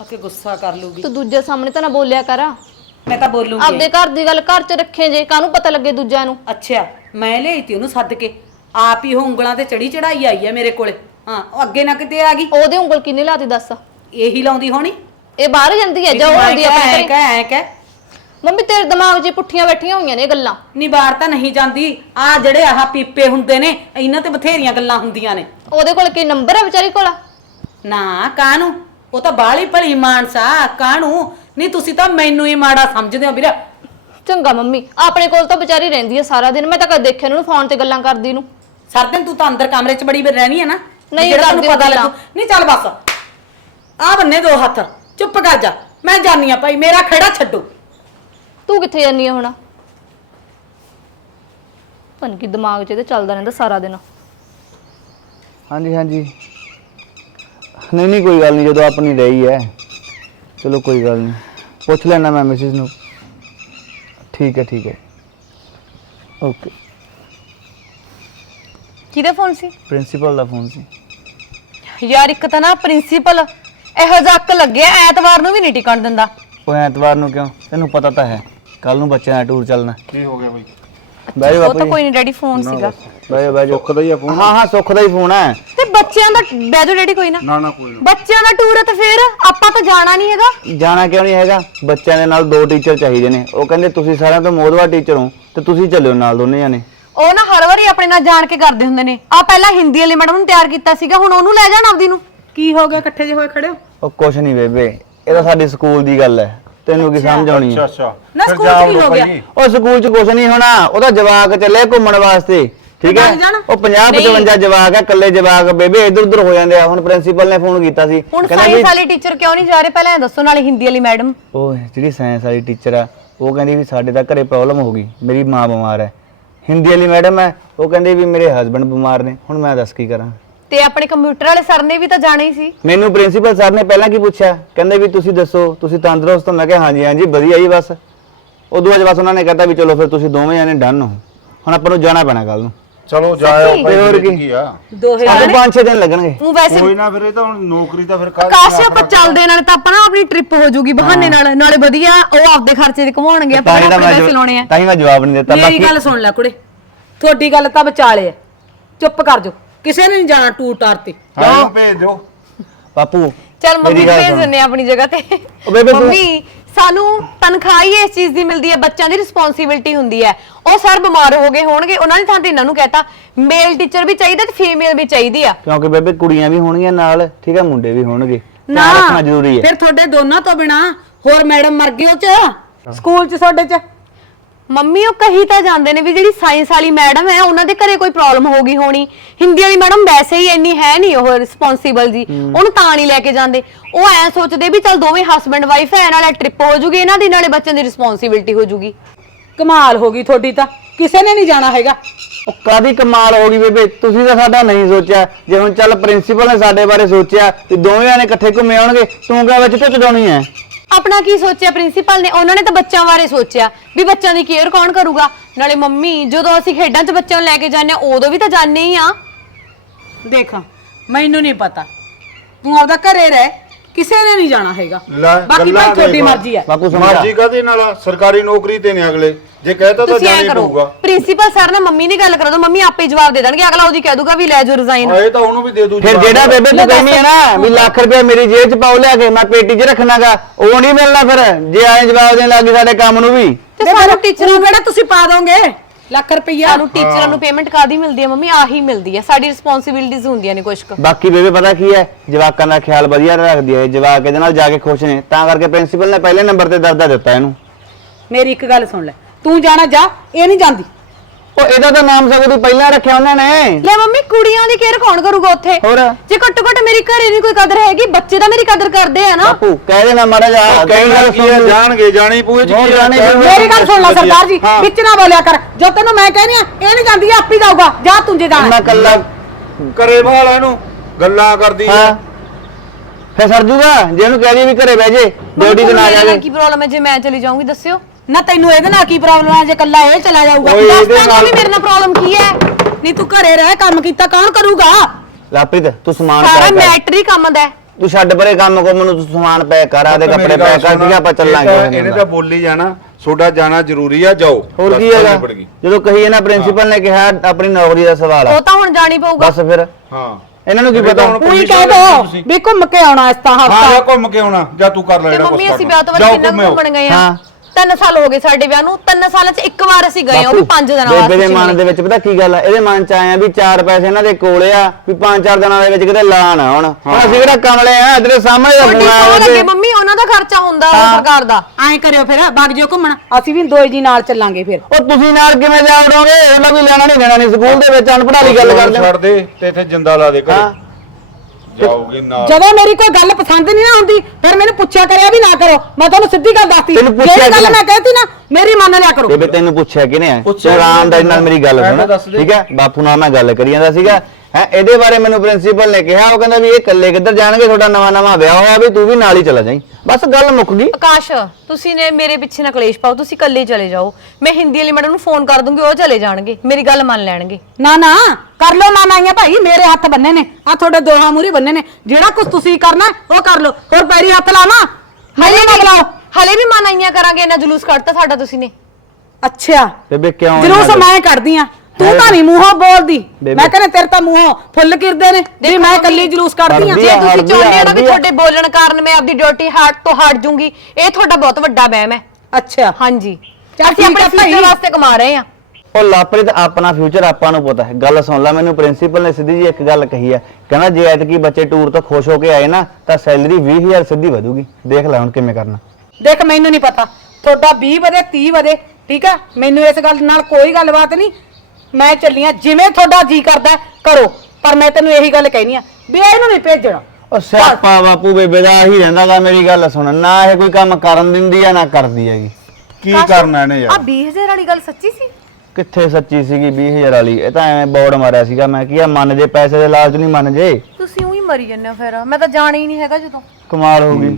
ਅਕੇ ਗੁੱਸਾ ਕਰ ਲੂਗੀ ਤੂੰ ਦੂਜੇ ਸਾਹਮਣੇ ਤਾਂ ਨਾ ਬੋਲਿਆ ਕਰ। ਮੈਂ ਤਾਂ ਬੋਲੂਗੀ। ਆਪਦੇ ਘਰ ਦੀ ਗੱਲ ਘਰ 'ਚ ਰੱਖੇ ਜੇ ਕਾਹਨੂੰ ਪਤਾ ਲੱਗੇ ਦੂਜਿਆਂ ਨੂੰ? ਅੱਛਾ ਮੈਂ ਲਈ ਤੀ ਉਹਨੂੰ ਸੱਦ ਕੇ। ਆਪ ਹੀ ਉਹ ਉਂਗਲਾਂ ਤੇ ਚੜੀ ਚੜਾਈ ਆਈ ਹੈ ਮੇਰੇ ਕੋਲੇ। ਹਾਂ ਉਹ ਅੱਗੇ ਨਾ ਕਿਤੇ ਆ ਗਈ। ਉਹਦੇ ਉਂਗਲ ਕਿੰਨੇ ਲਾਤੀ ਦੱਸ? ਇਹੀ ਲਾਉਂਦੀ ਹੋਣੀ। ਇਹ ਬਾਹਰ ਜਾਂਦੀ ਹੈ ਜੋ ਆਉਂਦੀ ਹੈ ਆਪਣੇ ਘਰੇ। ਕਹਿ ਐ ਕਹਿ। ਮੰਮੀ ਤੇਰੇ ਦਿਮਾਗ 'ਚ ਪੁੱਠੀਆਂ ਬੈਠੀਆਂ ਹੋਈਆਂ ਨੇ ਇਹ ਗੱਲਾਂ। ਨੀ ਬਾਹਰ ਤਾਂ ਨਹੀਂ ਜਾਂਦੀ। ਆ ਜਿਹੜੇ ਆਹ ਪੀਪੇ ਹੁੰਦੇ ਨੇ ਇਹਨਾਂ ਤੇ ਬਥੇਰੀਆਂ ਗੱਲਾਂ ਹੁੰਦੀਆਂ ਨੇ। ਉਹਦੇ ਕੋਲ ਕੀ ਨੰਬਰ ਹੈ ਵਿਚਾਰੀ ਕੋਲ? ਨਾ ਕਾਹਨੂੰ? ਉਹ ਤਾਂ ਬਾਹਲੀ ਭਲੀ ਮਾਨਸਾ ਕਾਹਨੂੰ? ਨਹੀਂ ਤੁਸੀਂ ਤਾਂ ਮੈਨੂੰ ਹੀ ਮਾੜਾ ਸਮਝਦੇ ਹੋ ਵੀਰਾ। ਚੰਗਾ ਮੰਮੀ ਆਪਣੇ ਕੋਲ ਤਾਂ ਵਿਚਾਰੀ ਰਹਿੰਦੀ ਆ ਸਾਰਾ ਦਿਨ ਮੈਂ ਤਾਂ ਕਦੇ ਦੇਖਿਆ ਨੂੰ ਫੋਨ ਤੇ ਗੱਲਾਂ ਕਰਦੀ ਨੂੰ। ਸਾਰਾ ਦਿਨ ਤੂੰ ਤਾਂ ਅੰਦਰ ਕਮਰੇ 'ਚ ਬੜੀ ਰਹਿਣੀ ਹੈ ਨਾ। ਨਹੀਂ ਜਿਹੜਾ ਤੈਨੂੰ ਪਤਾ ਲੱਗੂ। ਨਹੀਂ ਚੱਲ ਬਸ। ਆ ਬੰਨੇ ਦੋ ਹੱਥ ਚੁੱਪ ਕਰ ਜਾ। ਮੈਂ ਜਾਨੀ ਆ ਭਾਈ ਮੇਰਾ ਖੜਾ ਛੱਡੋ। ਤੂੰ ਕਿੱਥੇ ਜਾਨੀ ਆ ਹੁਣ? ਪਨ ਕੀ ਦਿਮਾਗ 'ਚ ਇਹਦੇ ਚੱਲਦਾ ਰਹਿੰਦਾ ਸਾਰਾ ਦਿਨ। ਹਾਂਜੀ ਹਾਂਜੀ। ਨਹੀਂ ਨਹੀਂ ਕੋਈ ਗੱਲ ਨਹੀਂ ਜਦੋਂ ਆਪਣੀ ਰਹੀ ਹੈ। ਚਲੋ ਕੋਈ ਗੱਲ ਨਹੀਂ ਪੁੱਛ ਲੈਣਾ ਮੈਂ ਮਿਸਿਸ ਨੂੰ। ਠੀਕ ਹੈ ਠੀਕ ਹੈ। ਓਕੇ ਕਿਹਦਾ ਫੋਨ ਸੀ? ਪ੍ਰਿੰਸੀਪਲ ਦਾ ਫੋਨ ਸੀ। ਯਾਰ ਇੱਕ ਤਾਂ ਨਾ ਪ੍ਰਿੰਸੀਪਲ ਇਹੋ ਜਿਹਾ ਅੱਕ ਲੱਗਿਆ ਐਤਵਾਰ ਨੂੰ ਵੀ ਨਹੀਂ ਟਿਕਣ ਦਿੰਦਾ। ਉਹ ਐਤਵਾਰ ਨੂੰ ਕਿਉਂ? ਤੈਨੂੰ ਪਤਾ ਤਾਂ ਹੈ। ਕੱਲ ਨੂੰ ਬੱਚਿਆਂ ਦਾ ਟੂਰ ਚੱਲਣਾ। ਕੀ ਹੋ ਗਿਆ ਬਈ? ਬਹਿ ਜਾ ਉਹ ਤਾਂ ਕੋਈ ਨਹੀਂ ਡੈਡੀ ਫੋਨ ਸੀਗਾ। ਬਹਿ ਜਾ ਬਹਿ ਜਾ ਸੁੱਖ ਦਾ ਹੀ ਆ ਫੋਨ। ਹਾਂ ਹਾਂ ਸੁੱਖ ਦਾ ਹੀ ਫੋਨ ਹੈ। ਤੇ ਬੱਚਿਆਂ ਦਾ ਬਹਿ ਜਾਓ ਡੈਡੀ ਕੋਈ ਨਾ। ਨਾ ਨਾ ਕੋਈ ਨਾ। ਬੱਚਿਆਂ ਦਾ ਟੂਰ ਹੈ ਤਾਂ ਫੇਰ ਆਪਾਂ ਤਾਂ ਜਾਣਾ ਨਹੀਂ ਹੈਗਾ। ਜਾਣਾ ਕਿਉਂ ਨਹੀਂ ਹੈਗਾ? ਬੱਚਿਆਂ ਦੇ ਨਾਲ ਦੋ ਟੀਚਰ ਚਾਹੀਦੇ ਨੇ। ਉਹ ਕਹਿੰਦੇ ਤੁਸੀਂ ਸਾਰਿਆਂ ਤੋਂ ਮੋਦਵਾ ਟੀਚਰ ਹੋ ਤੇ ਤੁਸੀਂ ਚੱਲਿਓ ਨਾਲ ਦੋਨੇ ਜਾਣੇ। ਉਹ ਨਾ ਹਰ ਵਾਰੀ ਆਪਣੇ ਨਾਲ ਜਾਣ ਕੇ ਕਰਦੇ ਹੁੰਦੇ ਨੇ। ਆ ਪਹਿਲਾਂ ਹਿੰਦੀ ਵਾਲੀ ਮੈਡਮ ਨੂੰ ਤਿਆਰ ਕੀਤਾ ਸੀਗਾ ਹੁਣ ਉਹਨੂੰ ਲੈ ਜਾਣ ਆਪਦੀ ਨੂੰ। ਕੀ ਹੋ ਗਿਆ? ਇਕੱਠੇ ਜੇ ਹੋਏ ਖੜੇ ਹੋ? ਉਹ ਕੁਛ ਨਹੀਂ ਬੇਬੇ ਇਹ ਤਾਂ ਸਾਡੀ ਸਕੂਲ ਦੀ ਗੱਲ ਹੈ। ਤੈਨੂੰ ਕੀ ਸਮਝ ਆਉਣੀ ਅੱਛਾ ਹੈ ਅੱਛਾ। ਨਾ ਫਿਰ ਸਕੂਲ 'ਚ ਜਾ ਕੀ ਹੋ ਗਿਆ? ਭਾਈ। ਉਹ ਸਕੂਲ ਚ ਕੁਛ ਨਹੀਂ ਹੋਣਾ। ਉਹਦਾ ਜਵਾਕ ਚੱਲੇ ਘੁੰਮਣ ਵਾਸਤੇ ਠੀਕ ਹੈ? ਜਾਣਾ? ਉਹ 50 55 ਜਵਾਕ ਹੈ ਇਕੱਲੇ ਜਵਾਕ ਬੇਬੇ ਇਧਰ ਉਧਰ ਹੋ ਜਾਂਦੇ ਆ। ਹੁਣ ਪ੍ਰਿੰਸੀਪਲ ਨੇ ਫੋਨ ਕੀਤਾ ਸੀ। ਹੁਣ ਕਹਿੰਦਾ ਸਾਇੰਸ ਵੀ ਵਾਲੇ ਟੀਚਰ ਕਿਉਂ ਨਹੀਂ ਜਾ ਰਹੇ? ਪਹਿਲਾਂ ਇਹ ਦੱਸੋ ਨਾਲੇ ਹਿੰਦੀ ਵਾਲੀ ਮੈਡਮ ਉਹ ਜਿਹੜੀ ਸਾਇੰਸ ਵਾਲੀ ਟੀਚਰ ਆ ਉਹ ਕਹਿੰਦੀ ਵੀ ਸਾਡੇ ਤਾਂ ਘਰੇ ਪ੍ਰੋਬਲਮ ਹੋ ਗਈ। ਮੇਰੀ ਮਾਂ ਬਿਮਾਰ ਹੈ। ਹਿੰਦੀ ਵਾਲੀ ਮੈਡਮ ਹੈ ਉਹ ਕਹਿੰਦੇ ਵੀ ਮੇਰੇ ਹਸਬੰਡ ਬਿਮਾਰ ਨੇ। ਹੁਣ ਮੈਂ ਦੱਸ ਕੀ ਕਰਾਂ? ਤੇ ਆਪਣੇ ਕੰਪਿਊਟਰ ਵਾਲੇ ਸਰ ਨੇ ਵੀ ਤਾਂ ਜਾਣਾ ਹੀ ਸੀ। ਮੈਨੂੰ ਪ੍ਰਿੰਸੀਪਲ ਸਰ ਨੇ ਪਹਿਲਾਂ ਕੀ ਪੁੱਛਿਆ? ਕਹਿੰਦੇ ਵੀ ਤੁਸੀਂ ਦੱਸੋ ਤੁਸੀਂ ਤੰਦਰੁਸਤ ਹੋ? ਮੈਂ ਕਿਹਾ ਹਾਂਜੀ ਹਾਂਜੀ ਵਧੀਆ ਜੀ ਬਸ। ਉਦੋਂ ਬਾਅਦ ਬਸ ਉਹਨਾਂ ਨੇ ਕਹਤਾ ਵੀ ਚਲੋ ਫਿਰ ਤੁਸੀਂ ਦੋਵੇਂ ਜਾਨੇ ਡਨ ਹੋ। ਹੁਣ ਆਪਾਂ ਨੂੰ ਜਾਣਾ ਪੈਣਾ ਕੱਲ ਨੂੰ। ਚਲੋ ਸੱਚੀ? ਭਾਈ ਹੋਰ ਕੀ? ਆ? ਦੋਹੇ ਸਾਨੂੰ 5-6 ਦਿਨ ਲੱਗਣਗੇ। ਉਹ ਵੈਸੇ ਕੋਈ ਨਾ ਫਿਰ ਇਹ ਤਾਂ ਹੁਣ ਨੌਕਰੀ ਤਾਂ ਫਿਰ ਕੱਲ ਆਕਾਸ਼ ਆਪਾਂ ਚੱਲਦੇ ਨਾਲ ਤਾਂ ਆਪਾਂ ਨਾ ਆਪਣੀ ਟ੍ਰਿਪ ਹੋ ਜੂਗੀ ਬਹਾਨੇ ਨਾਲ। ਨਾਲੇ ਵਧੀਆ ਉਹ ਆਪਦੇ ਖਰਚੇ ਦੇ ਘਮਾਉਣਗੇ ਆਪਾਂ ਤਾਂ ਆਪਣੇ ਤਾਂ ਪੈਸੇ ਲਾਉਣੇ ਆ। ਤਾਂ ਹੀ ਮੈਂ ਜਵਾਬ ਨਹੀਂ ਦਿੱਤਾ। ਮੇਰੀ ਗੱਲ ਸੁਣ ਲੈ ਕੁੜੇ। ਤੁਹਾਡੀ ਗੱਲ ਤਾਂ ਵਿਚਾਲੇ ਐ ਚੁੱਪ ਕਰ ਜਾ ਕਿਸੇ ਨੇ ਨਹੀਂ ਜਾਣਾ ਟੂਰ ਟਾਰ ਤੇ। ਹਾਂ। ਭੇਜ ਦਿਓ। ਬਾਪੂ ਚੱਲ ਮੰਮੀ ਮੇਰੀ ਗੱਲ ਭੇਜ ਸੁਣ। ਦਿੰਨੇ ਆ ਆਪਣੀ ਜਗ੍ਹਾ ਤੇ। ਉਹ ਬੇਬੇ ਤੂੰ- ਮੰਮੀ ਸਾਨੂੰ ਤਨਖਾਹ ਹੀ ਇਸ ਚੀਜ਼ ਦੀ ਮਿਲਦੀ ਹੈ ਬੱਚਿਆਂ ਦੀ ਰਿਸਪੌਂਸਿਬਿਲਟੀ ਹੁੰਦੀ ਹੈ। ਉਹ ਸਰ ਬਿਮਾਰ ਹੋ ਗਏ ਹੋਣਗੇ ਉਹਨਾਂ ਨੇ ਥਾਂ ਤੇ ਇਹਨਾਂ ਨੂੰ ਕਹਿਤਾ ਮੇਲ ਟੀਚਰ ਵੀ ਚਾਹੀਦਾ ਤੇ ਫੀਮੇਲ ਵੀ ਚਾਹੀਦੀ ਆ। ਕਿਉਂਕਿ ਬੇਬੇ ਕੁੜੀਆਂ ਵੀ ਹੋਣਗੀਆਂ ਨਾਲ ਠੀਕ ਹੈ ਮੁੰਡੇ ਵੀ ਹੋਣਗੇ। ਨਾ। ਧਿਆਨ ਰੱਖਣਾ ਜ਼ਰੂਰੀ ਹੈ। ਫਿਰ ਤੁਹਾਡੇ ਦੋਨਾਂ ਤੋਂ ਬਿਨਾ ਹੋਰ ਮੈਡਮ ਮਰ ਗਏ ਉਹ ਚ। ਸਕੂਲ ਚ ਤੁਹਾਡੇ ਚ। ਮੰਮੀ ਉਹ ਕਹੀ ਤਾਂ ਜਾਂਦੇ ਨੇ ਵੀ ਜਿਹੜੀ ਸਾਇੰਸ ਵਾਲੀ ਮੈਡਮ ਹੈ ਉਹਨਾਂ ਦੇ ਘਰੇ ਕੋਈ ਪ੍ਰੋਬਲਮ ਹੋ ਗਈ ਹੋਣੀ। ਹਿੰਦੀ ਵਾਲੀ ਮੈਡਮ ਵੈਸੇ ਹੀ ਇੰਨੀ ਹੈ ਨਹੀਂ ਉਹ ਰਿਸਪੌਂਸੀਬਲ ਜੀ। ਉਹਨੂੰ ਤਾਂ ਨਹੀਂ ਲੈ ਕੇ ਜਾਂਦੇ। ਉਹ ਐ ਸੋਚਦੇ ਵੀ ਚਲ ਦੋਵੇਂ ਹਸਬੰਡ ਵਾਈਫ ਹੈ ਨਾਲੇ ਟ੍ਰਿਪ ਹੋ ਜੂਗੀ ਇਹਨਾਂ ਦੀ ਨਾਲੇ ਬੱਚਿਆਂ ਦੀ ਰਿਸਪੌਂਸਿਬਿਲਟੀ ਹੋ ਜੂਗੀ। ਕਮਾਲ ਹੋ ਗਈ ਤੁਹਾਡੀ ਤਾਂ। ਕਿਸੇ ਨੇ ਨਹੀਂ ਜਾਣਾ ਹੈਗਾ। ਉਹ ਕਾਦੀ ਕਮਾਲ ਹੋ ਗਈ ਬੇਬੇ? ਤੁਸੀਂ ਤਾਂ ਸਾਡਾ ਨਹੀਂ ਸੋਚਿਆ। ਜੇ ਹੁਣ ਚੱਲ ਪ੍ਰਿੰਸੀਪਲ ਨੇ ਸਾਡੇ ਬਾਰੇ ਸੋਚਿਆ ਤੇ ਦੋਵੇਂ ਜਾਣੇ ਇਕੱਠੇ ਘੁੰਮੇ ਆਉਣਗੇ ਤੂੰ ਕਿਹਾ ਵਿੱਚ ਤੇ ਚੜਾਉਣੀ ਹੈ? ਆਪਣਾ ਕੀ ਸੋਚਿਆ ਪ੍ਰਿੰਸੀਪਲ ਨੇ? ਉਹਨਾਂ ਨੇ ਤਾਂ ਬੱਚਿਆਂ ਬਾਰੇ ਸੋਚਿਆ ਵੀ ਬੱਚਿਆਂ ਦੀ ਕੇਅਰ ਕੌਣ ਕਰੂਗਾ? ਨਾਲੇ ਮੰਮੀ ਜਦੋਂ ਅਸੀਂ ਖੇਡਾਂ 'ਚ ਬੱਚਿਆਂ ਨੂੰ ਲੈ ਕੇ ਜਾਂਦੇ ਆ ਉਦੋਂ ਵੀ ਤਾਂ ਜਾਂਦੇ ਹੀ ਆ ਦੇਖ ਮੈਨੂੰ ਨਹੀਂ ਪਤਾ। ਤੂੰ ਆਪਦਾ ਘਰੇ ਰਹਿ ਕਿਸੇ ਨੇ ਨਹੀਂ ਜਾਣਾ ਹੈਗਾ। ਲੈ, ਬਾਕੀ ਗੱਲਾਂ ਭਾਈ ਤੁਹਾਡੀ ਦੇਖ। ਮਰਜ਼ੀ ਹੈ। ਬਾਪੂ ਸਮਝਾ ਮਰਜ਼ੀ ਕਾਦੀ ਨਾਲ ਆ? ਸਰਕਾਰੀ ਨੌਕਰੀ ਤੇ ਨੇ ਅਗਲੇ। ਜੇ ਕਹਿਤਾ ਤਾਂ ਤੁਸੀਂ ਐ ਜਾਣਾ ਹੀ ਕਰੋ ਪਊਗਾ। ਪ੍ਰਿੰਸੀਪਲ ਸਰ ਨਾਲ ਮੰਮੀ ਨੇ ਗੱਲ ਕਰੋ ਤਾਂ ਮੰਮੀ ਆਪੇ ਜਵਾਬ ਦੇ ਦੇਣਗੇ ਅਗਲਾ ਉਹਦੀ ਕਹਿ ਦੂਗਾ ਵੀ ਲੈ ਜਾਓ ਰਿਜ਼ਾਈਨ ਹਾਂ, ਇਹ ਤਾਂ ਉਹਨੂੰ ਵੀ ਦੇ ਦੂ ਫਿਰ ਜਵਾਬ। ਜਿਹੜਾ ਬੇਬੇ ਤੂੰ ਕਹਿੰਦੀ ਹੈ ਨਾ ਵੀ ਲੱਖ ਰੁਪਏ ਮੇਰੀ ਜੇਬ 'ਚ ਪਾਉ ਲਿਆ ਕੇ ਮੈਂ ਪੇਟੀ 'ਚ ਰੱਖਣਾਗਾ ਉਹ ਨਹੀਂ ਮਿਲਣਾ ਫਿਰ ਜੇ ਆਏ ਜਵਾਬ ਦੇਣ ਲੱਗ ਗਏ ਸਾਡੇ ਕੰਮ ਨੂੰ ਵੀ। ਤੇ ਸਾਨੂੰ ਟੀਚਰ ਨੂੰ ਕਿਹੜਾ ਤੁਸੀਂ ਪਾ ਦੋਗੇ? ਲੱਖ ਰੁਪਈਆ? ਸਾਨੂੰ ਟੀਚਰਾਂ ਨੂੰ ਪੇਮੈਂਟ ਕਾਦੀ ਮਿਲਦੀ ਹੈ ਮੰਮੀ? ਆਹੀ ਮਿਲਦੀ ਹੈ ਸਾਡੀ ਰਿਸਪੌਂਸਿਬਿਲਟੀਜ਼ ਹੁੰਦੀਆਂ ਨੇ ਕੁਝ ਕੁ। ਬਾਕੀ ਬੇਬੇ ਪਤਾ ਕੀ ਹੈ ਜਵਾਕਾਂ ਦਾ ਖਿਆਲ ਵਧੀਆ ਰੱਖਦੀ ਹੈ ਜਵਾਕ ਇਹਦੇ ਨਾਲ ਜਾ ਕੇ ਖੁਸ਼ ਨੇ ਤਾਂ ਕਰਕੇ ਪ੍ਰਿੰਸੀਪਲ ਨੇ ਪਹਿਲੇ ਨੰਬਰ ਤੇ ਦਰਜਾ ਦਿੱਤਾ ਇਹਨੂੰ। ਮੇਰੀ ਇੱਕ ਗੱਲ ਸੁਣ ਲੈ ਤੂੰ ਜਾਣਾ ਜਾ ਇਹ ਨਹੀਂ ਜਾਂਦੀ। ਉਹ ਇਹਦਾ ਤਾਂ ਨਾਮ ਸਗੋਂ ਤੂੰ ਪਹਿਲਾਂ ਰੱਖਿਆ ਉਹਨਾਂ ਨੇ। ਲੈ ਮੰਮੀ ਕੁੜੀਆਂ ਦੀ ਕੇਅਰ ਕੌਣ ਕਰੂਗਾ ਉੱਥੇ? ਹੋਰ? ਜੇ ਘੱਟੋ ਘੱਟ ਮੇਰੀ ਘਰੇ ਨਹੀਂ ਕੋਈ ਕਦਰ ਹੈਗੀ ਬੱਚੇ ਤਾਂ ਮੇਰੀ ਕਦਰ ਕਰਦੇ ਆ ਨਾ। ਬਾਪੂ ਕਹਿ ਦੇਣਾ ਮਾੜਾ ਜਾ ਗੱਲ ਕੀ ਹੈ, ਜਾਣਗੇ ਜਾਣੀ ਪੂਛ ਹੋਰ ਜਾਣੀ। ਮੇਰੀ ਗੱਲ ਸੁਣ ਲੈ ਸਰਦਾਰ ਜੀ ਵਿੱਚ ਨਾ ਬੋਲਿਆ ਕਰ। ਜੋ ਤੈਨੂੰ ਮੈਂ ਕਹਿੰਦੀ ਆ ਇਹ ਨਹੀਂ ਜਾਂਦੀ ਆਪੀ ਜਾਊਗਾ। ਜਾ ਤੂੰ ਜੇ ਜਾਣਾ। ਮੈਂ ਕੱਲਾ ਕਰੇ ਭਾਲ ਇਹਨੂੰ ਗੱਲਾਂ ਕਰਦੀ ਹਾਂ ਹੈ। ਫੇ ਸਰ ਜੂਗਾ ਜੇ ਉਹਨੂੰ ਕਹਿ ਦੀ ਵੀ ਘਰੇ ਬਹਿ ਜੇ ਡਿਊਟੀ ਤੇ ਨਾ ਜਾਵੇ। ਕੀ ਪ੍ਰੋਬਲਮ ਹੈ? ਜੇ ਮੈਂ ਚਲੀ ਜਾਊਂਗੀ ਦੱਸਿਓ। ਨਾ ਤੈਨੂੰ ਇਹਦੇ ਨਾਲ ਕੀ ਪ੍ਰੋਬਲਮ ਆ? ਜੇ ਕੱਲਾ ਇਹ ਚਲਾ ਜਾਊਗਾ ਓਏ ਦੱਸ ਇਹਦੇ ਤਾਂ ਨਾਲ ਵੀ ਮੇਰੇ ਨਾਲ ਪ੍ਰੋਬਲਮ ਕੀ ਹੈ? ਨਹੀਂ ਤੂੰ ਘਰੇ ਰਹਿ ਕੰਮ ਕੀਤਾ ਕੌਣ ਕਰੂਗਾ? ਲਾਪ੍ਰੀਤ ਤੂੰ ਸਮਾਨ ਸਾਰਾ ਪੈਕ ਕਰ। ਮੈਟਰ ਹੀ ਕੰਮ ਦਾ। ਹੈ। ਤੂੰ ਛੱਡ ਪਰੇ ਕੰਮ ਕੋ ਮੈਨੂੰ ਤੂੰ ਸਮਾਨ ਪੈਕ ਕਰ ਆਦੇ ਕੱਪੜੇ ਪੈਕ ਕਰ ਠੀਕ ਆ ਆਪਾਂ ਚੱਲਾਂਗੇ ਇਹ ਤਾਂ- ਇਹਨੇ ਤਾਂ ਬੋਲੀ ਜਾਣਾ ਤੁਹਾਡਾ ਜਾਣਾ ਜ਼ਰੂਰੀ ਆ ਜਾਓ। ਹੋਰ ਬਸ ਕੀ ਗੱਲ ਹੈਗਾ? ਨਿਬੜ ਗਈ। ਜਦੋਂ ਕਹੀ ਨਾ ਪ੍ਰਿੰਸੀਪਲ ਨੇ ਕਿਹਾ ਆਪਣੀ ਨੌਕਰੀ ਦਾ ਸਵਾਲ ਆ। ਉਹ ਤਾਂ ਹੁਣ ਜਾਣੀ ਪਊਗਾ। ਬਸ ਫਿਰ। ਹਾਂ। ਇਹਨਾਂ ਨੂੰ ਕੀ ਤਾਂ ਪਤਾ? ਹੁਣ ਤੂੰ ਹੀ ਕਹਿ ਦੋ ਤੁਸੀਂ। ਵੀ ਘੁੰਮ ਕੇ ਆਉਣਾ ਇਸ ਤਾਂ ਹਾਂ ਹਫਤਾ ਜਾ ਘੁੰਮ ਕੇ ਆਉਣਾ ਜਾਂ ਤੂੰ ਕਰ ਲੈ ਤੇ ਜਿਹੜਾ ਮੰਮੀ ਅਸੀਂ। ਵਿਆਹ ਤੋਂ ਬਾਅਦ ਕਿੰਨਾ। ਘੁੰਮਣ ਗਏ ਆ? ਹਾਂ। ਤਿੰਨ ਸਾਲ ਹੋ ਗਏ ਸਾਡੇ ਵਿਆਹ ਨੂੰ ਤਿੰਨ ਸਾਲਾਂ 'ਚ ਇੱਕ ਵਾਰ ਅਸੀਂ ਗਏ ਹਾਂ ਉਹ ਵੀ ਬਾਪੂ, ਪੰਜ ਦਿਨਾਂ ਬੇਬੇ ਵਾਸਤੇ ਦੇ ਮਨ। ਦੇ ਵਿੱਚ ਪਤਾ ਕੀ ਗੱਲ ਆ ਇਹਦੇ ਮਨ ਚ ਆਇਆ ਵੀ ਚਾਰ ਪੈਸੇ ਇਹਨਾਂ ਦੇ ਕੋਲੇ ਆ ਵੀ ਪੰਜ ਚਾਰ ਦਿਨਾਂ ਦੇ ਵਿੱਚ ਕਿਤੇ ਲਾ ਨਾ ਹੁਣ ਹੁਣ ਅਸੀਂ ਕਿਹੜਾ ਕਮਲੇ ਆ ਤੇਰੇ ਸਾਹਮਣੇ ਦਾ ਤੁਹਾਡੀ ਫੋਨ ਸੌ ਆਇਆ ਲੱਗੇ ਤੇ- ਮੰਮੀ? ਉਹਨਾਂ ਦਾ ਖਰਚਾ ਹੁੰਦਾ ਉਹ ਸਰਕਾਰ ਦਾ। ਐਂ ਕਰਿਓ ਫਿਰ ਵਗ ਜਿਓ ਘੁੰਮਣ। ਅਸੀਂ ਵੀ ਦੋਏ ਜੀ ਨਾਲ ਚੱਲਾਂਗੇ ਫਿਰ। ਉਹ ਤੁਸੀਂ ਨਾਲ ਕਿਵੇਂ ਜਾਵੜੋਗੇ? ਉਹਨਾਂ ਵੀ ਲੈਣਾ ਨਹੀਂ ਦੇਣਾ ਨਹੀਂ ਸਕੂਲ ਦੇ ਵਿੱਚ ਅਨਪੜ੍ਹਾ ਦੀ ਗੱਲ ਕਰਦੇ ਛੱਡ ਦੇ ਤੇ ਇੱਥੇ ਜਿੰਦਾ ਲਾ ਦੇ। ਘਰੇ। ਜਾਓਗੇ ਨਾਲ ਜਦੋਂ ਮੇਰੀ ਕੋਈ ਗੱਲ ਪਸੰਦ ਨਹੀਂ ਨਾ ਹੁੰਦੀ ਫਿਰ ਮੈਨੂੰ ਪੁੱਛਿਆ ਕਰਿਆ ਵੀ ਨਾ ਕਰੋ। ਮੈਂ ਤੁਹਾਨੂੰ ਸਿੱਧੀ ਗੱਲ ਦੱਸਤੀ। ਤੈਨੂੰ ਪੁੱਛਿਆ ਜਿਹੜੀ ਗੱਲ? ਮੈਂ ਕਹਿਤੀ ਨਾ ਮੇਰੀ ਮੰਨ ਲਿਆ ਕਰੋ। ਬੇਬੇ ਤੈਨੂੰ ਪੁੱਛਿਆ ਕਿਨੇ ਆ? ਪੁੱਛਿਆ ਤੂੰ ਆਰਾਮਦਾਰੀ ਨਾਲ ਮੇਰੀ ਗੱਲ ਮੈਂ ਤਾਂ ਸੁਣ। ਦੱਸ ਦੇ। ਠੀਕ ਹੈ? ਬਾਪੂ ਨਾਲ ਮੈਂ ਗੱਲ ਕਰੀ ਜਾਂਦਾ ਸੀਗਾ। ਹੈ ਇਹਦੇ ਬਾਰੇ ਮੈਨੂੰ ਪ੍ਰਿੰਸੀਪਲ ਨੇ ਕਿਹਾ ਉਹ ਕਹਿੰਦਾ ਵੀ ਇਹ ਇਕੱਲੇ ਕਿੱਧਰ ਜਾਣਗੇ ਤੁਹਾਡਾ ਨਵਾਂ ਨਵਾਂ ਵਿਆਹ ਹੋਇਆ ਵੀ ਤੂੰ ਵੀ ਨਾਲ ਹੀ ਚਲਾ ਜਾਈਂ। ਬਸ ਗੱਲ ਮੁੱਕ ਗਈ। ਆਕਾਸ਼ ਤੁਸੀਂ ਨੇ ਮੇਰੇ ਪਿੱਛੇ ਨਾ ਕਲੇਸ਼ ਪਾਓ ਤੁਸੀਂ ਇਕੱਲੇ ਹੀ ਚਲੇ ਜਾਓ। ਮੈਂ ਹਿੰਦੀ ਵਾਲੀ ਮੈਡਮ ਨੂੰ ਫੋਨ ਕਰ ਦੂੰਗੀ ਉਹ ਚਲੇ ਜਾਣਗੇ। ਮੇਰੀ ਗੱਲ ਮੰਨ ਲੈਣਗੇ। ਨਾ ਨਾ ਕਰ ਲਓ ਨਾ ਨਾਈਆਂ ਭਾਈ ਮੇਰੇ ਹੱਥ ਬੰਨੇ ਨੇ। ਆ ਤੁਹਾਡੇ ਦੋਹਾਂ ਮੂਰੇ ਬੰਨੇ ਨੇ। ਜਿਹੜਾ ਕੁਝ ਤੁਸੀਂ ਕਰਨਾ ਉਹ ਕਰ ਲਓ। ਹੋਰ ਪੈਰੀ ਹੱਥ ਲਾਵਾਂ। ਹਲੇ ਹਲੇ ਨਾ ਬੁਲਾਓ। ਹਲੇ ਵੀ ਮਨਾਈਆਂ ਕਰਾਂਗੇ ਇਹਨਾਂ ਜਲੂਸ ਕੱਢਤਾ ਸਾਡਾ ਤੁਸੀਂ ਨੇ। ਅੱਛਾ। ਬੇਬੇ ਕਿਉਂ ਜਲੂਸ ਇੰਨਾ ਮੈਂ ਕੱਢਦੀ ਆ। ਤੂੰ ਤਾਂ ਨਹੀਂ ਮੂੰਹੋਂ ਬੋਲਦੀ। ਮੈਂ ਕਹਿੰਦਾ ਤੇਰੇ ਤਾਂ ਮੂੰਹੋਂ ਫੁੱਲ ਕਿਰਦੇ ਨੇ। ਵੀ ਮੈਂ ਇਕੱਲੀ ਜਲੂਸ ਕੱਢਦੀ ਆ ਜੇ ਆ, ਤੁਸੀਂ ਆ, ਚਾਹੁੰਦੇ ਹੋ ਨਾ ਵੀ ਆ। ਤੁਹਾਡੇ ਬੋਲਣ ਕਾਰਨ ਮੈਂ ਆਪਦੀ ਡਿਊਟੀ ਹਾਰਟ ਤੋਂ ਹਟ ਜੂੰਗੀ। ਇਹ ਤੁਹਾਡਾ ਬਹੁਤ ਵੱਡਾ ਵਹਿਮ ਹੈ। ਅੱਛਾ। ਹਾਂਜੀ। ਚੱਲ ਅਸੀਂ ਆਪਣੇ ਆ। ਫਿਊਚਰ ਵਾਸਤੇ ਕਮਾ ਰਹੇ ਹਾਂ। ਉਹ ਲਾਪ੍ਰਿਤ ਆਪਣਾ ਫਿਊਚਰ ਆਪਾਂ ਨੂੰ ਪਤਾ ਹੈ। ਗੱਲ ਸੁਣ ਲੈ ਮੈਨੂੰ ਪ੍ਰਿੰਸੀਪਲ ਨੇ ਸਿੱਧੀ ਜੀ ਇੱਕ ਗੱਲ ਕਹੀ ਹੈ। ਕਹਿੰਦਾ ਜੇ ਐਤਕੀ ਬੱਚੇ ਟੂਰ ਤੋਂ ਖੁਸ਼ ਹੋ ਕੇ ਆਏ ਨਾ ਤਾਂ ਸੈਲਰੀ 20000 ਸਿੱਧੀ ਵਧੂਗੀ। ਦੇਖ ਲੈ ਹੁਣ ਕਿਵੇਂ ਕਰਨਾ। ਦੇਖ ਮੈਨੂੰ ਨਹੀਂ ਪਤਾ। ਤੁਹਾਡਾ 20 ਵਧੇ 30 ਵਧੇ ਠੀਕ ਆ ਮੈਨੂੰ ਇਸ ਗੱਲ ਨਾਲ ਕੋਈ ਗੱਲਬਾਤ ਨਹੀਂ ਮੈਂ ਚੱਲੀਆਂ ਜਿਵੇਂ ਤੁਹਾਡਾ ਜੀ ਕਰਦਾ ਹੈ, ਕਰੋ। ਪਰ ਮੈਂ ਤੈਨੂੰ ਇਹੀ ਗੱਲ ਕਹਿਨੀ ਆ ਵੀ ਇਹਨੂੰ ਨਹੀਂ ਭੇਜਣਾ। ਉਹ ਸਿਆਪਾ ਬਾਪੂ ਬੇਬੇ ਦਾ ਹੀ ਰਹਿੰਦਾਗਾ ਮੇਰੀ ਗੱਲ ਸੁਣ। ਨਾ ਇਹ ਕੋਈ ਕੰਮ ਕਰਨ ਦਿੰਦੀ ਆ ਨਾ ਕਰਦੀ ਹੈਗੀ। ਕੀ ਕਰਨਾ ਇਹਨੇ ਯਾਰ? 20000 ਵਾਲੀ ਗੱਲ ਸੱਚੀ ਸੀ? ਕਿੱਥੇ ਸੱਚੀ ਸੀਗੀ 20000 ਵਾਲੀ? ਇਹ ਤਾਂ ਐਵੇਂ ਬੋਰਡ ਮਾਰਿਆ ਸੀਗਾ। ਮੈਂ ਕਿਹਾ ਮੰਨ ਜੇ ਪੈਸੇ ਦੇ ਲਾਲਚ ਨਹੀਂ ਮੰਨ ਜੇ। ਤੁਸੀਂ ਉਹੀ ਮਰੀ ਜੰਨੇ ਫਿਰ। ਮੈਂ ਤਾਂ ਜਾਣਾ ਹੀ ਨਹੀਂ ਹੈਗਾ ਜਦੋਂ। ਕਮਾਲ ਹੋ ਗਈ।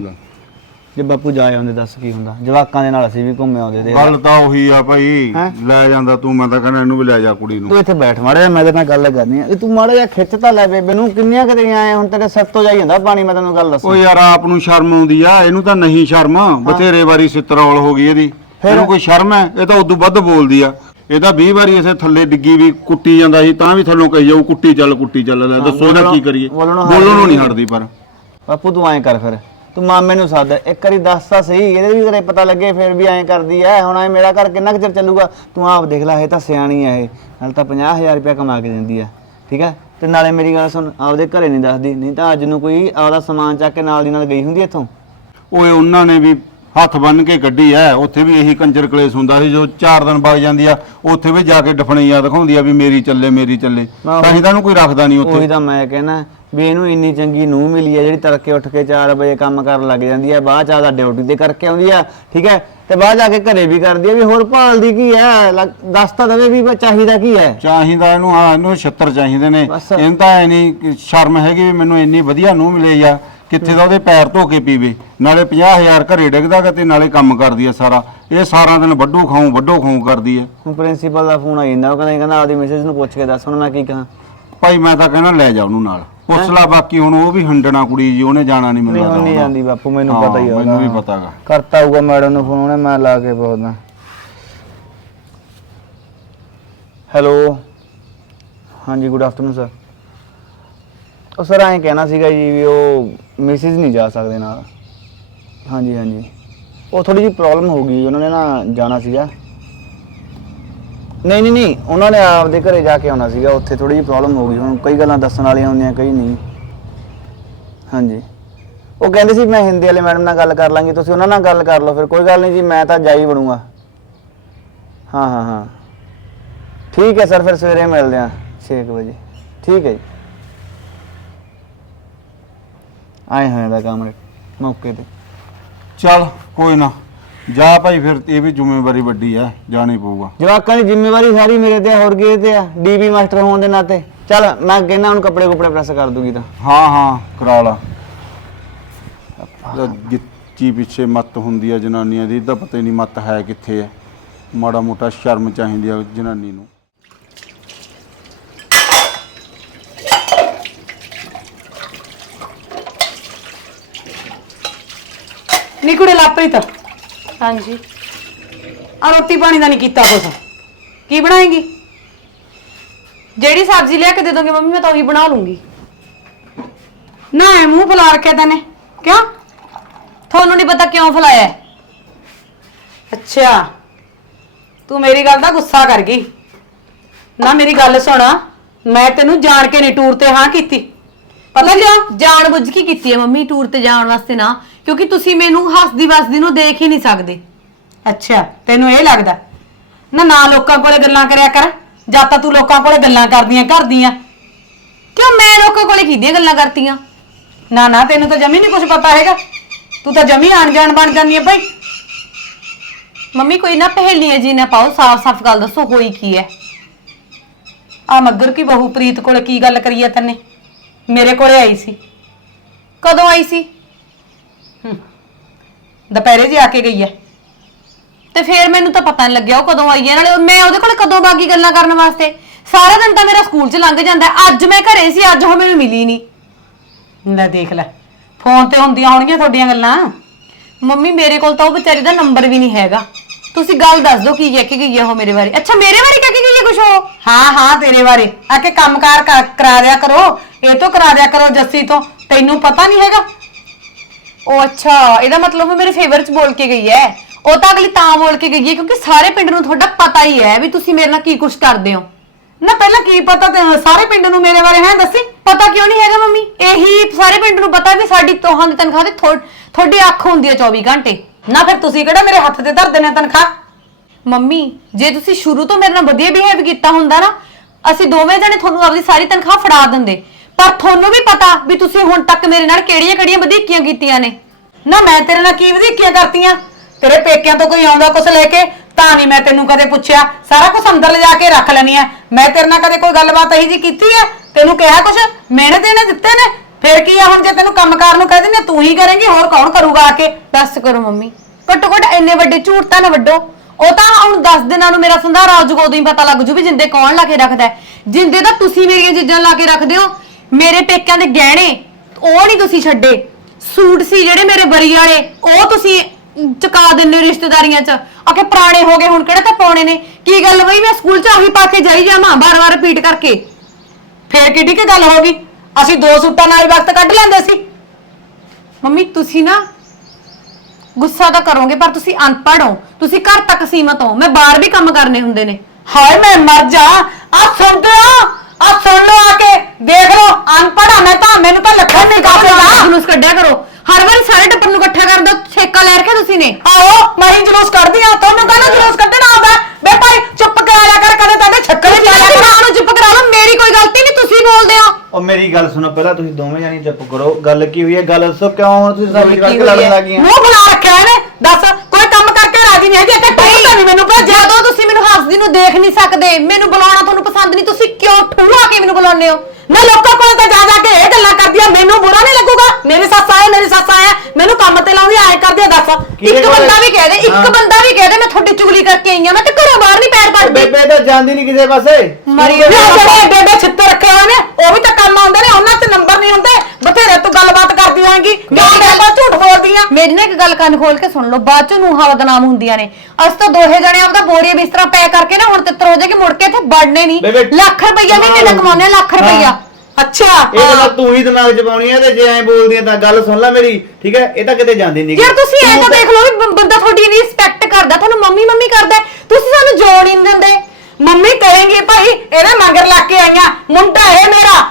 ਜੇ ਬਾਪੂ ਜਾ ਆਉਂਦੇ ਦੱਸ ਕੀ ਹੁੰਦਾ? ਜਵਾਕਾਂ ਦੇ ਨਾਲ ਅਸੀਂ ਵੀ ਘੁੰਮੇ ਆਉਂਦੇ ਤੇ ਗੱਲ ਤਾਂ ਉਹੀ ਆ ਭਾਈ। ਹੈਂ? ਲੈ ਜਾਂਦਾ ਤੂੰ ਮੈਂ ਤਾਂ ਕਹਿੰਦਾ ਇਹਨੂੰ ਵੀ ਲੈ ਜਾ ਕੁੜੀ ਨੂੰ। ਤੂੰ ਇੱਥੇ ਬੈਠ ਮਾੜਾ ਜਿਹਾ ਮੈਂ ਤੇਰੇ ਨਾਲ ਗੱਲ ਕਰਨੀ ਆ। ਤੂੰ ਮਾੜਾ ਜਿਹਾ ਖਿੱਚ ਤਾਂ ਲੈ ਬੇਬੇ ਨੂੰ ਕਿੰਨੀਆਂ ਕਿਤੇ ਆਏ ਹੁਣ ਤੇਰੇ ਸਿਰ ਤੋਂ ਜਾਈ ਜਾਂਦਾ ਪਾਣੀ ਮੈਂ ਤੈਨੂੰ ਗੱਲ ਦੱਸਾਂ। ਓ ਯਾਰ ਆਪ ਨੂੰ ਸ਼ਰਮ ਆਉਂਦੀ ਆ ਇਹਨੂੰ ਤਾਂ ਨਹੀਂ ਸ਼ਰਮ। ਬਥੇਰੇ ਵਾਰੀ ਸਿੱਤਰੌਲ ਹੋ ਗਈ ਇਹਦੀ। ਇਹਨੂੰ ਕੋਈ ਸ਼ਰਮ ਹੈ? ਇਹ ਤਾਂ ਉਦੋਂ ਵੱਧ ਬੋਲਦੀ ਆ। ਇਹ ਤਾਂ 20 ਵਾਰੀ ਇਸੇ ਥੱਲੇ ਡਿੱਗੀ ਵੀ ਕੁੱਟੀ ਜਾਂਦਾ ਸੀ ਤਾਂ ਵੀ ਥੱਲੋਂ ਕਹੀ ਜਾਊ ਕੁੱਟੀ ਚੱਲ ਕੁੱਟੀ ਚੱਲ। ਲੈ ਦੱਸੋ ਇਹਦਾ ਕੀ ਕਰੀਏ? ਬੋਲਣੋਂ ਨਹੀਂ ਹਟਦੀ ਪਰ। ਬਾਪੂ ਤੂੰ ਐਂ ਕਰ ਫਿਰ। ਤੂੰ ਮਾਮੇ ਨੂੰ ਸੱਦ। ਇੱਕ ਵਾਰੀ ਦੱਸ ਤਾਂ ਸਹੀ ਇਹਦੇ ਵੀ ਤੇਰੇ ਪਤਾ ਲੱਗੇ ਫਿਰ ਵੀ ਐਂ ਕਰਦੀ ਐ। ਹੁਣ ਐ ਮੇਰਾ ਘਰ ਕਿੰਨਾ ਕੁ ਚਿਰ ਚੱਲੂਗਾ? ਤੂੰ ਆਪ ਦੇਖ ਲੈ ਇਹ ਤਾਂ ਸਿਆਣੀ ਐ ਇਹ। ਨਾਲ ਤਾਂ 50000 ਰੁਪਇਆ ਕਮਾ ਕੇ ਦਿੰਦੀ ਐ। ਠੀਕ ਐ? ਤੇ ਨਾਲੇ ਮੇਰੀ ਗੱਲ ਸੁਣ ਆਪਦੇ ਘਰੇ ਨਹੀਂ ਦੱਸਦੀ। ਨਹੀਂ ਤਾਂ ਅੱਜ ਨੂੰ ਕੋਈ ਆਪਦਾ ਸਮਾਨ ਚੱਕ ਕੇ ਨਾਲ ਦੀ ਨਾਲ ਗਈ ਹੁੰਦੀ ਇੱਥੋਂ? ਓਏ ਉਹਨਾਂ ਨੇ ਵੀ ਹੱਥ ਬੰਨ ਕੇ ਕੱਢੀ ਐ। ਉੱਥੇ ਵੀ ਇਹੀ ਕੰਜਰ ਕਲੇਸ਼ ਹੁੰਦਾ ਸੀ ਜੋ 4 ਦਿਨ ਵਗ ਜਾਂਦੀ ਆ। ਉੱਥੇ ਵੀ ਜਾ ਕੇ ਡਫਣੀਆਂ ਦਿਖਾਉਂਦੀ ਆ ਵੀ ਮੇਰੀ ਚੱਲੇ ਮੇਰੀ ਚੱਲੇ। ਤਾਂ ਹੀ ਤਾਂ ਇਹਨੂੰ ਕੋਈ ਰੱਖਦਾ ਨਹੀਂ ਉੱਥੇ। ਉਹੀ ਤਾਂ ਮੈਂ ਕਹਿਣਾ। ਵੀ ਇਹਨੂੰ ਇੰਨੀ ਚੰਗੀ ਨੂੰਹ ਮਿਲੀ ਐ ਜਿਹੜੀ ਤੜਕੇ ਉੱਠ ਕੇ 4 ਵਜੇ ਕੰਮ ਕਰਨ ਲੱਗ ਜਾਂਦੀ ਐ ਬਾਅਦ ਚ ਆਦਾ ਡਿਊਟੀ ਤੇ ਕਰਕੇ ਆਉਂਦੀ ਆ ਠੀਕ ਐ ਤੇ ਬਾਅਦ ਜਾ ਕੇ ਘਰੇ ਵੀ ਕਰਦੀ ਐ ਵੀ ਹੋਰ ਭਾਲਦੀ ਕੀ ਐ ਲੱਗ- ਦੱਸ ਤਾਂ ਦੇਵੇ ਵੀ ਚਾਹੀਦਾ ਕੀ ਐ ਚਾਹੀਦਾ ਇਹਨੂੰ ਹਾਂ ਇਹਨੂੰ 76 ਚਾਹੀਦੇ ਨੇ। ਬਸ। ਇਹਨੂੰ ਤਾਂ ਇੰਨੀ ਸ਼ਰਮ ਹੈਗੀ ਵੀ ਮੈਨੂੰ ਇੰਨੀ ਵਧੀਆ ਨੂੰ ਮਿਲੇ ਆ ਕਿੱਥੇ ਦਾ ਉਹਦੇ ਪੈਰ ਧੋ ਕੇ ਪੀਵੇ। ਨਾਲੇ 50000 ਘਰੇ ਡਿੱਗਦਾਗਾ ਤੇ ਨਾਲੇ ਕੰਮ ਕਰਦੀ ਆ ਸਾਰਾ। ਇਹ ਸਾਰਾ ਦਿਨ ਵੱਡੂ ਖਾਉ ਵੱਡੋ ਖਾਉ ਕਰਦੀ ਆ। ਹੁਣ ਪ੍ਰਿੰਸੀਪਲ ਦਾ ਫੋਨ ਆ ਜਾਂਦਾ ਉਹ ਕਹਿੰਦਾ ਕਹਿੰਦਾ ਆਪਦੀ ਮਿਸਿਸ ਨੂੰ ਪੁੱਛ ਕੇ ਦੱਸ ਹੁਣ ਮੈਂ ਕੀ ਕਹਾਂ? ਭਾਈ ਮੈਂ ਤਾਂ ਕਹਿੰਦਾ ਲੈ ਜਾ ਉਹਨੂੰ ਨਾਲ। ਪੁੱਛ ਲਾ ਬਾਕੀ ਹੁਣ ਉਹ ਵੀ ਹੰਡਣਾ ਕੁੜੀ ਜੀ ਉਹਨੇ ਜਾਣਾ ਨਹੀਂ ਮੈਨੂੰ ਨਹੀਂ ਲੱਗਦਾ ਜਾਂਦੀ ਬਾਪੂ ਮੈਨੂੰ ਹਾਂ, ਪਤਾ ਹੀ ਆ ਮੈਨੂੰ ਵੀ ਉਹਦਾ। ਪਤਾਗਾ ਕਰਤਾ ਹੋਊਗਾ ਮੈਡਮ ਨੂੰ ਫੋਨ ਉਹਨੇ ਮੈਂ ਲਾ ਕੇ ਬੋਲਦਾ ਹੈਲੋ ਹਾਂਜੀ ਗੁੱਡ ਆਫਟਰਨੂਨ ਸਰ ਉਹ ਸਰ ਐਂ ਕਹਿਣਾ ਸੀਗਾ ਜੀ ਵੀ ਉਹ ਮਿਸਿਸ ਨਹੀਂ ਜਾ ਸਕਦੇ ਨਾਲ। ਹਾਂਜੀ ਹਾਂਜੀ। ਉਹ ਥੋੜੀ ਜਿਹੀ ਪ੍ਰੋਬਲਮ ਹੋ ਗਈ ਉਹਨਾਂ ਨੇ ਨਾ ਜਾਣਾ ਸੀਗਾ। ਨਹੀਂ ਨਹੀਂ ਨਹੀਂ, ਉਹਨਾਂ ਨੇ ਆਪਦੇ ਘਰੇ ਜਾ ਕੇ ਆਉਣਾ ਸੀਗਾ, ਉੱਥੇ ਥੋੜੀ ਜਿਹੀ ਪ੍ਰੋਬਲਮ ਹੋ ਗਈ। ਹੁਣ ਕਈ ਗੱਲਾਂ ਦੱਸਣ ਵਾਲੀਆਂ ਹੁੰਦੀਆਂ, ਕਈ ਨਹੀਂ। ਹਾਂਜੀ। ਉਹ ਕਹਿੰਦੇ ਸੀ, ਮੈਂ ਹਿੰਦੀ ਵਾਲੇ ਮੈਡਮ ਨਾਲ ਗੱਲ ਕਰ ਲਾਂਗੀ, ਤੁਸੀਂ ਉਹਨਾਂ ਨਾਲ ਗੱਲ ਕਰ ਲਓ, ਫਿਰ ਕੋਈ ਗੱਲ ਨਹੀਂ ਜੀ, ਮੈਂ ਤਾਂ ਜਾਈ ਬਣੂੰਗਾ। ਹਾਂ ਹਾਂ ਹਾਂ। ਠੀਕ ਹੈ ਸਰ, ਫਿਰ ਸਵੇਰੇ ਮਿਲਦੇ ਹਾਂ 6 ਵਜੇ। ਠੀਕ ਹੈ ਜੀ। ਆਏ ਹੋਏ ਦਾ ਕੰਮ, ਮੌਕੇ ਤੇ। ਚੱਲ, ਕੋਈ ਨਾ। ਜਾ ਭਾਈ ਫਿਰ ਇਹ ਵੀ ਜ਼ਿੰਮੇਵਾਰੀ ਵੱਡੀ ਆ ਜਾਣਾ ਪਊਗਾ। ਜਵਾਕਾਂ ਦੀ ਜ਼ਿੰਮੇਵਾਰੀ ਸਾਰੀ ਮੇਰੇ ਤੇ ਆ, ਹੋਰ ਕੀ ਤੇ ਆ? ਡੀਬੀ ਮਾਸਟਰ ਹੋਣ ਦੇ ਨਾਤੇ। ਚੱਲ ਮੈਂ ਕਹਿੰਦਾ ਹੁਣ ਕੱਪੜੇ ਕੁਪੜੇ ਪ੍ਰੈਸ ਕਰ ਦੂਗੀ ਤਾਂ। ਹਾਂ ਹਾਂ ਕਰਾ ਲਾ। ਗਿੱਚੀ ਪਿੱਛੇ ਮੱਤ ਹੁੰਦੀ ਆ ਜਨਾਨੀਆਂ ਦੀ ਇਹਦਾ ਪਤਾ ਹੀ ਨਹੀਂ ਮੱਤ ਹੈ ਕਿੱਥੇ ਆ। ਮਾੜਾ ਮੋਟਾ ਸ਼ਰਮ ਚਾਹੀਦੀ ਆ ਜਨਾਨੀ ਨੂੰ। ਨੀ ਕੁੜੇ ਲਾਪਰੀ ਤਾਂ ਹਾਂਜੀ। ਆ ਰੋਟੀ ਪਾਣੀ ਦਾ ਨਹੀਂ ਕੀਤਾ ਕੁਛ। ਕੀ ਬਣਾਏਗੀ? ਜਿਹੜੀ ਸਬਜ਼ੀ ਲਿਆ ਕੇ ਦੇ ਦੋਗੇ ਮੰਮੀ, ਮੈਂ ਤਾਂ ਉਹੀ ਬਣਾ ਲੂੰਗੀ। ਨਾ ਇਹ ਮੂੰਹ ਫੁਲਾ ਰੱਖਿਆ ਤੈਨੇ ਕਿਉਂ? ਤੁਹਾਨੂੰ ਨਹੀਂ ਪਤਾ ਕਿਉਂ ਫਲਾਇਆ ਹੈ? ਅੱਛਾ। ਤੂੰ ਮੇਰੀ ਗੱਲ ਦਾ ਗੁੱਸਾ ਕਰ ਗਈ। ਨਾ ਮੇਰੀ ਗੱਲ ਸੁਣ। ਮੈਂ ਤੈਨੂੰ ਜਾਣ ਕੇ ਨਹੀਂ ਟੂਰ ਤੇ ਹਾਂ ਕੀਤੀ। ਪਤਾ ਕਿਉਂ ਜਾਣ ਬੁੱਝ ਕੇ ਕੀਤੀ ਹੈ ਮੰਮੀ ਟੂਰ ਤੇ ਜਾਣ ਵਾਸਤੇ ਨਾ ਕਿਉਂਕਿ ਤੁਸੀਂ ਮੈਨੂੰ ਹੱਸਦੀ ਵਸਦੀ ਨੂੰ ਦੇਖ ਹੀ ਨਹੀਂ ਸਕਦੇ। ਅੱਛਾ ਤੈਨੂੰ ਇਹ ਲੱਗਦਾ? ਨਾ ਨਾ ਲੋਕਾਂ ਕੋਲੇ ਗੱਲਾਂ ਕਰਿਆ ਕਰ। ਜਦ ਤਾਂ ਤੂੰ ਲੋਕਾਂ ਕੋਲੇ ਗੱਲਾਂ ਕਰਦੀਆਂ ਕਰਦੀਆਂ। ਕਿਉਂ ਮੈਂ ਲੋਕਾਂ ਕੋਲੇ ਕਿਹਦੀਆਂ ਗੱਲਾਂ ਕਰਤੀਆਂ? ਨਾ ਨਾ ਤੈਨੂੰ ਤਾਂ ਜਮੀ ਨਹੀਂ ਕੁਝ ਪਤਾ ਹੈਗਾ। ਤੂੰ ਤਾਂ ਜਮੀ ਆਣ ਜਾਣ ਬਣ ਜਾਂਦੀ ਹੈ ਭਾਈ। ਮੰਮੀ ਕੋਈ ਨਾ ਪਹਿਲੀਆਂ ਜੀ ਨਾ ਪਾਓ ਸਾਫ਼-ਸਾਫ਼ ਗੱਲ ਦੱਸੋ ਹੋਈ ਕੀ ਹੈ? ਆ ਮੱਗਰ ਕੀ ਬਹੂ ਪ੍ਰੀਤ ਕੋਲੇ ਕੀ ਗੱਲ ਕਰੀ ਆ ਤੈਨੇ? ਮੇਰੇ ਕੋਲੇ ਆਈ ਸੀ। ਕਦੋਂ ਆਈ ਸੀ? ਦੁਪਹਿਰੇ ਜੀ ਆ ਕੇ ਗਈ ਹੈ ਤੇ ਫਿਰ ਮੈਨੂੰ ਤਾਂ ਪਤਾ ਨਹੀਂ ਲੱਗਿਆ ਉਹ ਕਦੋਂ ਆਈ ਹੈ ਨਾਲੇ ਮੈਂ ਉਹਦੇ ਕੋਲੇ ਕਦੋਂ ਬਾਗੀ ਗੱਲਾਂ ਕਰਨ ਵਾਸਤੇ? ਸਾਰਾ ਦਿਨ ਤਾਂ ਮੇਰਾ ਸਕੂਲ 'ਚ ਲੰਘ ਜਾਂਦਾ। ਹੈ। ਅੱਜ ਮੈਂ ਘਰੇ ਸੀ, ਅੱਜ ਉਹ ਮੈਨੂੰ ਮਿਲੀ ਨਹੀਂ ਲੈ ਦੇਖ ਲੈ। ਫੋਨ ਤੇ ਹੁੰਦੀਆਂ ਹੋਣਗੀਆਂ ਤੁਹਾਡੀਆਂ ਗੱਲਾਂ। ਮੰਮੀ, ਮੇਰੇ ਕੋਲ ਤਾਂ ਉਹ ਵਿਚਾਰੀ ਦਾ ਨੰਬਰ ਵੀ ਨਹੀਂ ਹੈਗਾ। ਤੁਸੀਂ ਗੱਲ ਦੱਸ ਦਿਓ, ਕੀ ਕਹਿ ਕੇ ਗਈ ਹੈ ਉਹ ਮੇਰੇ ਬਾਰੇ। ਅੱਛਾ, ਮੇਰੇ ਬਾਰੇ ਕਹਿ ਕੇ ਗਈ ਹੈ ਕੁਛ ਉਹ? ਹਾਂ ਹਾਂ, ਤੇਰੇ ਬਾਰੇ। ਆ ਕੇ ਕੰਮਕਾਰ ਕਰ- ਕਰਾ ਦਿਆ ਕਰੋ। ਇਹ ਤੋਂ ਕਰਾ ਦਿਆ ਕਰੋ ਜੱਸੀ ਤੋਂ। ਤੈਨੂੰ ਪਤਾ ਨਹੀਂ ਹੈਗਾ? ਉਹ ਅੱਛਾ, ਇਹਦਾ ਮਤਲਬ ਉਹ ਮੇਰੇ ਫੇਵਰ 'ਚ ਬੋਲ ਕੇ ਗਈ ਹੈ ਉਹ ਤਾਂ ਅਗਲੀ ਤਾਂ ਬੋਲ ਕੇ ਗਈ ਹੈ ਕਿਉਂਕਿ ਸਾਰੇ ਪਿੰਡ ਨੂੰ ਤੁਹਾਡਾ ਪਤਾ ਹੀ ਹੈ ਵੀ ਤੁਸੀਂ ਮੇਰੇ ਨਾਲ ਕੀ ਕੁਛ ਕਰਦੇ ਹੋ। ਨਾ ਪਹਿਲਾਂ ਕੀ ਪਤਾ ਤੇ ਸਾਰੇ ਪਿੰਡ ਨੂੰ ਮੇਰੇ ਬਾਰੇ ਹੈ ਦੱਸੀ? ਪਤਾ ਕਿਉਂ ਨਹੀਂ ਹੈਗਾ ਮੰਮੀ? ਇਹੀ ਸਾਰੇ ਪਿੰਡ ਨੂੰ ਪਤਾ ਵੀ ਸਾਡੀ ਤੋਹਾਂ ਦੀ ਤਨਖਾਹ ਤੇ ਥੋ- ਤੁਹਾਡੀ ਅੱਖ ਹੁੰਦੀ ਹੈ 24 ਘੰਟੇ। ਨਾ ਫਿਰ ਤੁਸੀਂ ਕਿਹੜਾ ਮੇਰੇ ਹੱਥ ਤੇ ਧਰ ਦੇਣਾ ਤਨਖਾਹ? ਮੰਮੀ, ਜੇ ਤੁਸੀਂ ਸ਼ੁਰੂ ਤੋਂ ਮੇਰੇ ਨਾਲ ਵਧੀਆ ਬਿਹੇਵ ਕੀਤਾ ਹੁੰਦਾ ਨਾ, ਅਸੀਂ ਦੋਵੇਂ ਜਣੇ ਤੁਹਾਨੂੰ ਆਪਣੀ ਸਾਰੀ ਤਨਖਾਹ ਫੜਾ ਦਿੰਦੇ। ਪਰ ਤੁਹਾਨੂੰ ਵੀ ਪਤਾ ਵੀ ਤੁਸੀਂ ਹੁਣ ਤੱਕ ਮੇਰੇ ਨਾਲ ਕਿਹੜੀਆਂ-ਕਿਹੜੀਆਂ ਵਧੀਕੀਆਂ ਕੀਤੀਆਂ ਨੇ। ਨਾ ਮੈਂ ਤੇਰੇ ਨਾਲ ਕੀ ਵਧੀਕੀਆਂ ਕਰਤੀਆਂ? ਤੇਰੇ ਪੇਕਿਆਂ ਤੋਂ ਕੋਈ ਆਉਂਦਾ ਕੁਛ ਲੈ ਕੇ ਤਾਂ ਨਹੀਂ ਮੈਂ ਤੈਨੂੰ ਕਦੇ ਪੁੱਛਿਆ। ਸਾਰਾ ਕੁਝ ਅੰਦਰ ਲਿਜਾ ਕੇ ਰੱਖ ਲੈਣੀ ਆ। ਮੈਂ ਤੇਰੇ ਨਾਲ ਕਦੇ ਕੋਈ ਗੱਲਬਾਤ ਇਹੀ ਜੀ ਕੀਤੀ ਆ? ਤੈਨੂੰ ਕਿਹਾ ਕੁਛ? ਮਿਹਨਤ ਇਹਨੇ ਦਿੱਤੇ ਨੇ? ਫਿਰ ਕੀ ਆ ਹੁਣ ਜੇ ਤੈਨੂੰ ਕੰਮਕਾਰ ਨੂੰ ਕਹਿ ਦਿੰਦੇ ਤੂੰ ਹੀ ਕਰੇਂਗੀ ਹੋਰ ਕੌਣ ਕਰੂਗਾ ਆ ਕੇ? ਬਸ ਕਰੋ ਮੰਮੀ। ਘੱਟੋ ਘੱਟ ਇੰਨੇ ਵੱਡੇ ਝੂਠ ਤਾਂ ਨਾ ਵੱਡੋ। ਉਹ ਤਾਂ ਹੁਣ 10 ਦਿਨਾਂ ਨੂੰ ਮੇਰਾ ਸੰਧਾਰਾ ਉਦੋਂ ਹੀ ਪਤਾ ਲੱਗ ਜੂ ਵੀ ਜਿੰਦੇ ਕੌਣ ਲਾ ਕੇ ਰੱਖਦਾ ਹੈ। ਜਿੰਦੇ ਤਾਂ ਤੁਸੀਂ ਮੇਰੀਆਂ ਚੀਜ਼ਾਂ ਲਾ ਕੇ ਰੱਖਦੇ ਹੋ ਮੇਰੇ ਪੇਕਿਆਂ ਦੇ ਗਹਿਣੇ, ਉਹ ਨਹੀਂ ਤੁਸੀਂ ਛੱਡੇ। ਸੂਟ ਸੀ ਜਿਹੜੇ ਮੇਰੇ ਬਰੀ ਵਾਲੇ, ਉਹ ਤੁਸੀਂ ਚੁਕਾ ਦਿੰਦੇ ਹੋ ਰਿਸ਼ਤੇਦਾਰੀਆਂ 'ਚ। ਆਕੇ ਪੁਰਾਣੇ ਹੋ ਗਏ, ਹੁਣ ਕਿਹੜਾ ਤਾਂ ਪਾਉਣੇ ਨੇ? ਕੀ ਗੱਲ ਬਈ, ਮੈਂ ਸਕੂਲ 'ਚ ਆਹੀ ਪਾ ਕੇ ਜਾਈ ਜਾਵਾਂ ਬਾਰ-ਬਾਰ ਰਿਪੀਟ ਕਰਕੇ? ਫੇਰ ਕਿੱਡੀ ਕੀ ਗੱਲ ਹੋ ਗਈ? ਅਸੀਂ ਦੋ ਸੂਟਾਂ ਨਾਲ ਵਕਤ ਕੱਢ ਲੈਂਦੇ ਸੀ। ਮੰਮੀ, ਤੁਸੀਂ ਨਾ ਗੁੱਸਾ ਤਾਂ ਕਰੋਗੇ, ਪਰ ਤੁਸੀਂ ਅਨਪੜ੍ਹ ਹੋ। ਤੁਸੀਂ ਘਰ ਤੱਕ ਸੀਮਤ ਹੋ। ਮੈਂ ਬਾਹਰ ਵੀ ਕੰਮ ਕਰਨੇ ਹੁੰਦੇ ਨੇ। ਹਾਏ, ਮੈਂ ਮਰ ਜਾ। ਆ ਸੁਣਦੇ ਹੋ? ਆ ਸੁਣ ਲਓ ਆ ਕੇ ਦੇਖ ਲਓ ਅਨਪੜ੍ਹ ਆ ਮੈਂ ਤਾਂ ਮੈਨੂੰ ਤਾਂ ਲੱਖਾਂ ਨਹੀਂ ਦੱਸਦਾ ਜਲੂਸ ਕੱਢਿਆ ਕਰੋ। ਹਰ ਵਾਰੀ ਸਾਰੇ ਟੱਬਰ ਨੂੰ ਇਕੱਠਾ ਕਰਨ ਦਾ ਠੇਕਾ ਲੈ ਰੱਖਿਆ ਤੁਸੀਂ ਨੇ। ਆਓ ਮੈਂ ਹੀ ਜਲੂਸ ਕੱਢਦੀ ਆ ਤੁਹਾਨੂੰ ਕਹਿੰਦਾ ਜਲੂਸ ਕੱਢਣਾ ਆਉਂਦਾ ਬੇ ਭਾਈ ਚੁੱਪ ਕਰਾ ਲਿਆ ਕਰ ਕਦੇ ਤਾਂ ਛੱਕਰ ਪਾਇਆ ਆਪਣੀ ਕਰੋ ਨੂੰ ਚੁੱਪ ਕਰਾ ਲਓ ਮੇਰੀ ਕੋਈ ਗਲਤੀ ਨਹੀਂ ਤੁਸੀਂ ਬੋਲਦੇ ਹੋ। ਉਹ ਮੇਰੀ ਗੱਲ ਸੁਣੋ ਪਹਿਲਾਂ ਤੁਸੀਂ ਦੋਵੇਂ ਜਾਨੀ ਚੁੱਪ ਕਰੋ। ਗੱਲ ਕੀ ਹੋਈ ਹੈ? ਗੱਲ ਦੱਸੋ ਕਿਉਂ ਹੁਣ ਤੁਸੀਂ ਸਾਡੀ ਕੀ ਗੱਲ ਹੋਈ ਲੜਨ ਹੈ? ਲੱਗੀਆਂ ਮੂੰਹ ਬੁਲਾ ਰੱਖਿਆ ਇਹਨੇ ਦੱਸ ਕੋਈ ਕੰਮ ਕਰਕੇ ਰਾਜੀ ਨਹੀਂ ਹੈਗੀ ਤੇ ਟੱਕ ਤਾਂ ਨਹੀਂ ਮੈਨੂੰ ਭੇਜਿਆ ਜਦੋਂ ਤੁਸੀਂ ਮੈਨੂੰ ਦੇਖ ਨਹੀਂ ਸਕਦੇ। ਮੈਨੂੰ ਬੁਲਾਉਣਾ ਤੁਹਾਨੂੰ ਪਸੰਦ ਨਹੀਂ। ਤੁਸੀਂ ਕਿਉਂ ਠੂਆ ਕੇ ਮੈਨੂੰ ਬੁਲਾਉਂਦੇ ਹੋ? ਨਾ ਲੋਕਾਂ ਕੋਲ ਤਾਂ ਜਾ ਜਾ ਕੇ ਇਹ ਗੱਲਾਂ ਕਰਦੀ ਆ ਮੈਨੂੰ ਬੁਰਾ ਨਹੀਂ ਲੱਗੂਗਾ? ਮੇਰੀ ਸੱਸ ਆਏ ਮੇਰੀ ਸੱਸ ਆਇਆ ਮੈਨੂੰ ਕੰਮ ਤੇ ਲਾਉਂਦੀ ਆਏ ਕਰਦੀ ਆ ਦੱਸ। ਇੱਕ ਬੰਦਾ ਵੀ ਕਹਿ ਦੇ ਇੱਕ ਹਾਂ। ਬੰਦਾ ਵੀ ਕਹਿ ਦੇ ਮੈਂ ਤੁਹਾਡੀ ਚੁਗਲੀ ਕਰਕੇ ਆਈ ਆ ਮੈਂ ਤੇ ਘਰੋਂ ਬਾਹਰ ਨਹੀਂ ਪੈਰ ਪੜਦੀ ਬੇਬੇ ਤਾਂ ਜਾਂਦੀ ਨਹੀਂ ਕਿਸੇ ਪਾਸੇ। ਮਰੀ ਜਿਹੜੇ ਏਡੇ ਏਡੇ ਛਿੱਤੇ ਰੱਖੇ ਹੋਏ ਨੇ ਉਹ ਵੀ ਤਾਂ ਕੰਮ ਆਉਂਦੇ ਨੇ ਉਹਨਾਂ ਤੇ ਨੰਬਰ ਨਹੀਂ ਹੁੰਦੇ। ਬਥੇਰੇ ਤੂੰ ਗੱਲਬਾਤ ਕਰਦੀ ਹੋਏਗੀ ਕਿਉਂ ਗੱਲ ਝੂਠ ਬੋਲਦੀ ਆ। ਮੇਰੀ ਨਾ ਇੱਕ ਗੱਲ ਕੰਨ ਖੋਲ ਕੇ ਸੁਣ ਲਓ ਬਾਅਦ ਚੋਂ ਨੂੰਹਾਂ ਬਦਨਾਮ ਹੁੰਦੀਆਂ ਨੇ। ਅਸ ਤਾਂ ਦੋਹੇ ਜਣੇ ਆਪਦਾ ਬੋਰੀਆ ਬਿਸਤਰਾ ਪੈ ਕਰਕੇ ਨਾ ਹੁਣ ਤਿੱਤਰ ਹੋ ਜਾ ਕੇ ਮੁੜ ਕੇ ਇੱਥੇ ਵੜਨੇ ਨਹੀਂ। ਬੇਬੇ, ਲੱਖ ਰੁਪਈਆ ਮਹੀਨੇ ਦਾ ਕਮਾਉਂਦੇ ਲੱਖ ਰੁਪਈਆ। ਅੱਛਾ। ਇਹ ਗੱਲ ਤੂੰ ਹੀ ਦਿਮਾਗ 'ਚ ਪਾਉਣੀ ਹੈ ਤੇ ਜੇ ਐਂ ਬੋਲਦੀ ਹੈ ਤਾਂ ਗੱਲ ਸੁਣ ਲੈ ਮੇਰੀ ਠੀਕ ਹੈ? ਇਹ ਤਾਂ ਕਿਤੇ ਜਾਂਦੀ ਨਹੀਂ ਯਾਰ ਤੁਸੀਂ ਐ ਤਾਂ ਦੇਖ ਲਓ ਵੀ ਬ- ਬੰਦਾ ਤੁਹਾਡੀ ਇੰਨੀ ਰਿਸਪੈਕਟ ਕਰਦਾ ਤੁਹਾਨੂੰ ਮੰਮੀ ਮੰਮੀ ਕਰਦਾ ਹੈ, ਤੁਸੀਂ ਸਾਨੂੰ ਜੋੜ ਹੀ ਨਹੀਂ ਦਿੰਦੇ। ਮੰਮੀ ਕਹੇਂਗੀ ਭਾਈ ਇਹਦੇ ਮਗਰ ਲੱਗ ਕੇ ਆਈਆਂ ਮੁੰਡਾ ਇਹ ਮੇਰਾ।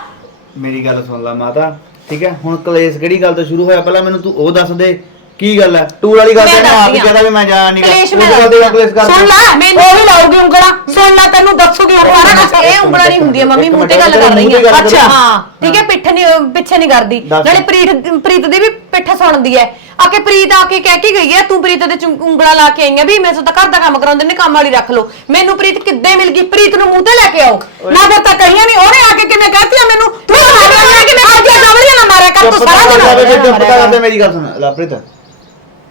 ਮੇਰੀ ਗੱਲ ਸੁਣ ਲੈ ਮਾਤਾ ਠੀਕ ਹੈ? ਹੁਣ ਕਲੇਸ਼ ਕਿਹੜੀ ਗੱਲ ਤੋਂ ਸ਼ੁਰੂ ਹੋਇਆ? ਪਹਿਲਾਂ ਮੈਨੂੰ ਤੂੰ ਉਹ ਦੱਸ ਦੇ ਕੀ ਗੱਲ ਹੈ? ਟੂਰ ਵਾਲੀ ਗੱਲ ਤੇ ਮੈਂ ਆਪ ਦੱਸਦੀ ਹੀ ਹਾਂ। ਕਹਿੰਦਾ ਵੀ ਮੈਂ ਜਾਣ ਨਹੀਂ ਕਲੇਸ਼ ਉਸ ਮੈਂ ਗੱਲ ਤੇ ਦੱਸਦੀ ਕਲੇਸ਼ ਕਰ ਸੁਣ ਲੈ ਉਹ ਵੀ ਲਾਊਗੀ ਉਂਗਲਾਂ। ਸੁਣ ਲੈ ਤੈਨੂੰ ਦੱਸੂਗੀ ਉਹ ਸਾਰਾ ਕੁਛ। ਇਹ ਉਂਗਲਾਂ ਨਹੀਂ ਹੁੰਦੀਆਂ ਮੰਮੀ ਮੂੰਹ ਤੇ ਗੱਲ ਕਰ ਰਹੀ ਕਰੋ। ਅੱਛਾ। ਹਾਂ ਠੀਕ ਹੈ ਪਿੱਠ ਨਹੀਂ ਪਿੱਛੇ ਨਹੀਂ ਕਰਦੀ। ਦੱਸ। ਨਾਲੇ ਪ੍ਰੀਤ ਪ੍ਰੀਤ ਦੀ ਵੀ ਪਿੱਠ ਸੁਣਦੀ ਹੈ। ਆ ਕੇ ਪ੍ਰੀਤ ਆ ਕੇ ਕਹਿ ਕੇ ਗਈ ਹੈ ਤੂੰ ਪ੍ਰੀਤ ਦੇ ਚੁੰ- ਉਂਗਲਾਂ ਲਾ ਕੇ ਆਈ ਆ ਵੀ ਮੇਰੇ ਤੋਂ ਤਾਂ ਘਰ ਦਾ ਕੰਮ ਕਰਾਉਂਦੇ ਨੇ ਕੰਮ ਵਾਲੀ ਰੱਖ ਲਓ। ਮੈਨੂੰ ਪ੍ਰੀਤ ਕਿੱਦਾਂ ਮਿਲ ਗਈ? ਪ੍ਰੀਤ ਨੂੰ ਮੂੰਹ ਤੇ ਲੈ ਕੇ ਆਓ। ਨਾ ਫਿਰ ਤਾਂ ਕਹੀਆਂ ਨਹੀਂ ਉਹਨੇ ਆ ਕੇ ਕਿਵੇਂ ਕਹਤੀ ਆ ਮੈਨੂੰ? ਤੂੰ ਮਾਰਿਆ ਕਿ ਮੈਂ ਅੱਗੇ ਗਵਲੀਆਂ ਨਾ ਮਾਰਿਆ ਕਰ ਤੂੰ ਸਾਰਾ ਦਿਨ ਚੁੱਪ ਕਰ ਕਰਦੇ ਮੇਰੀ ਗੱਲ ਸੁਣ। ਲਵਪ੍ਰੀਤ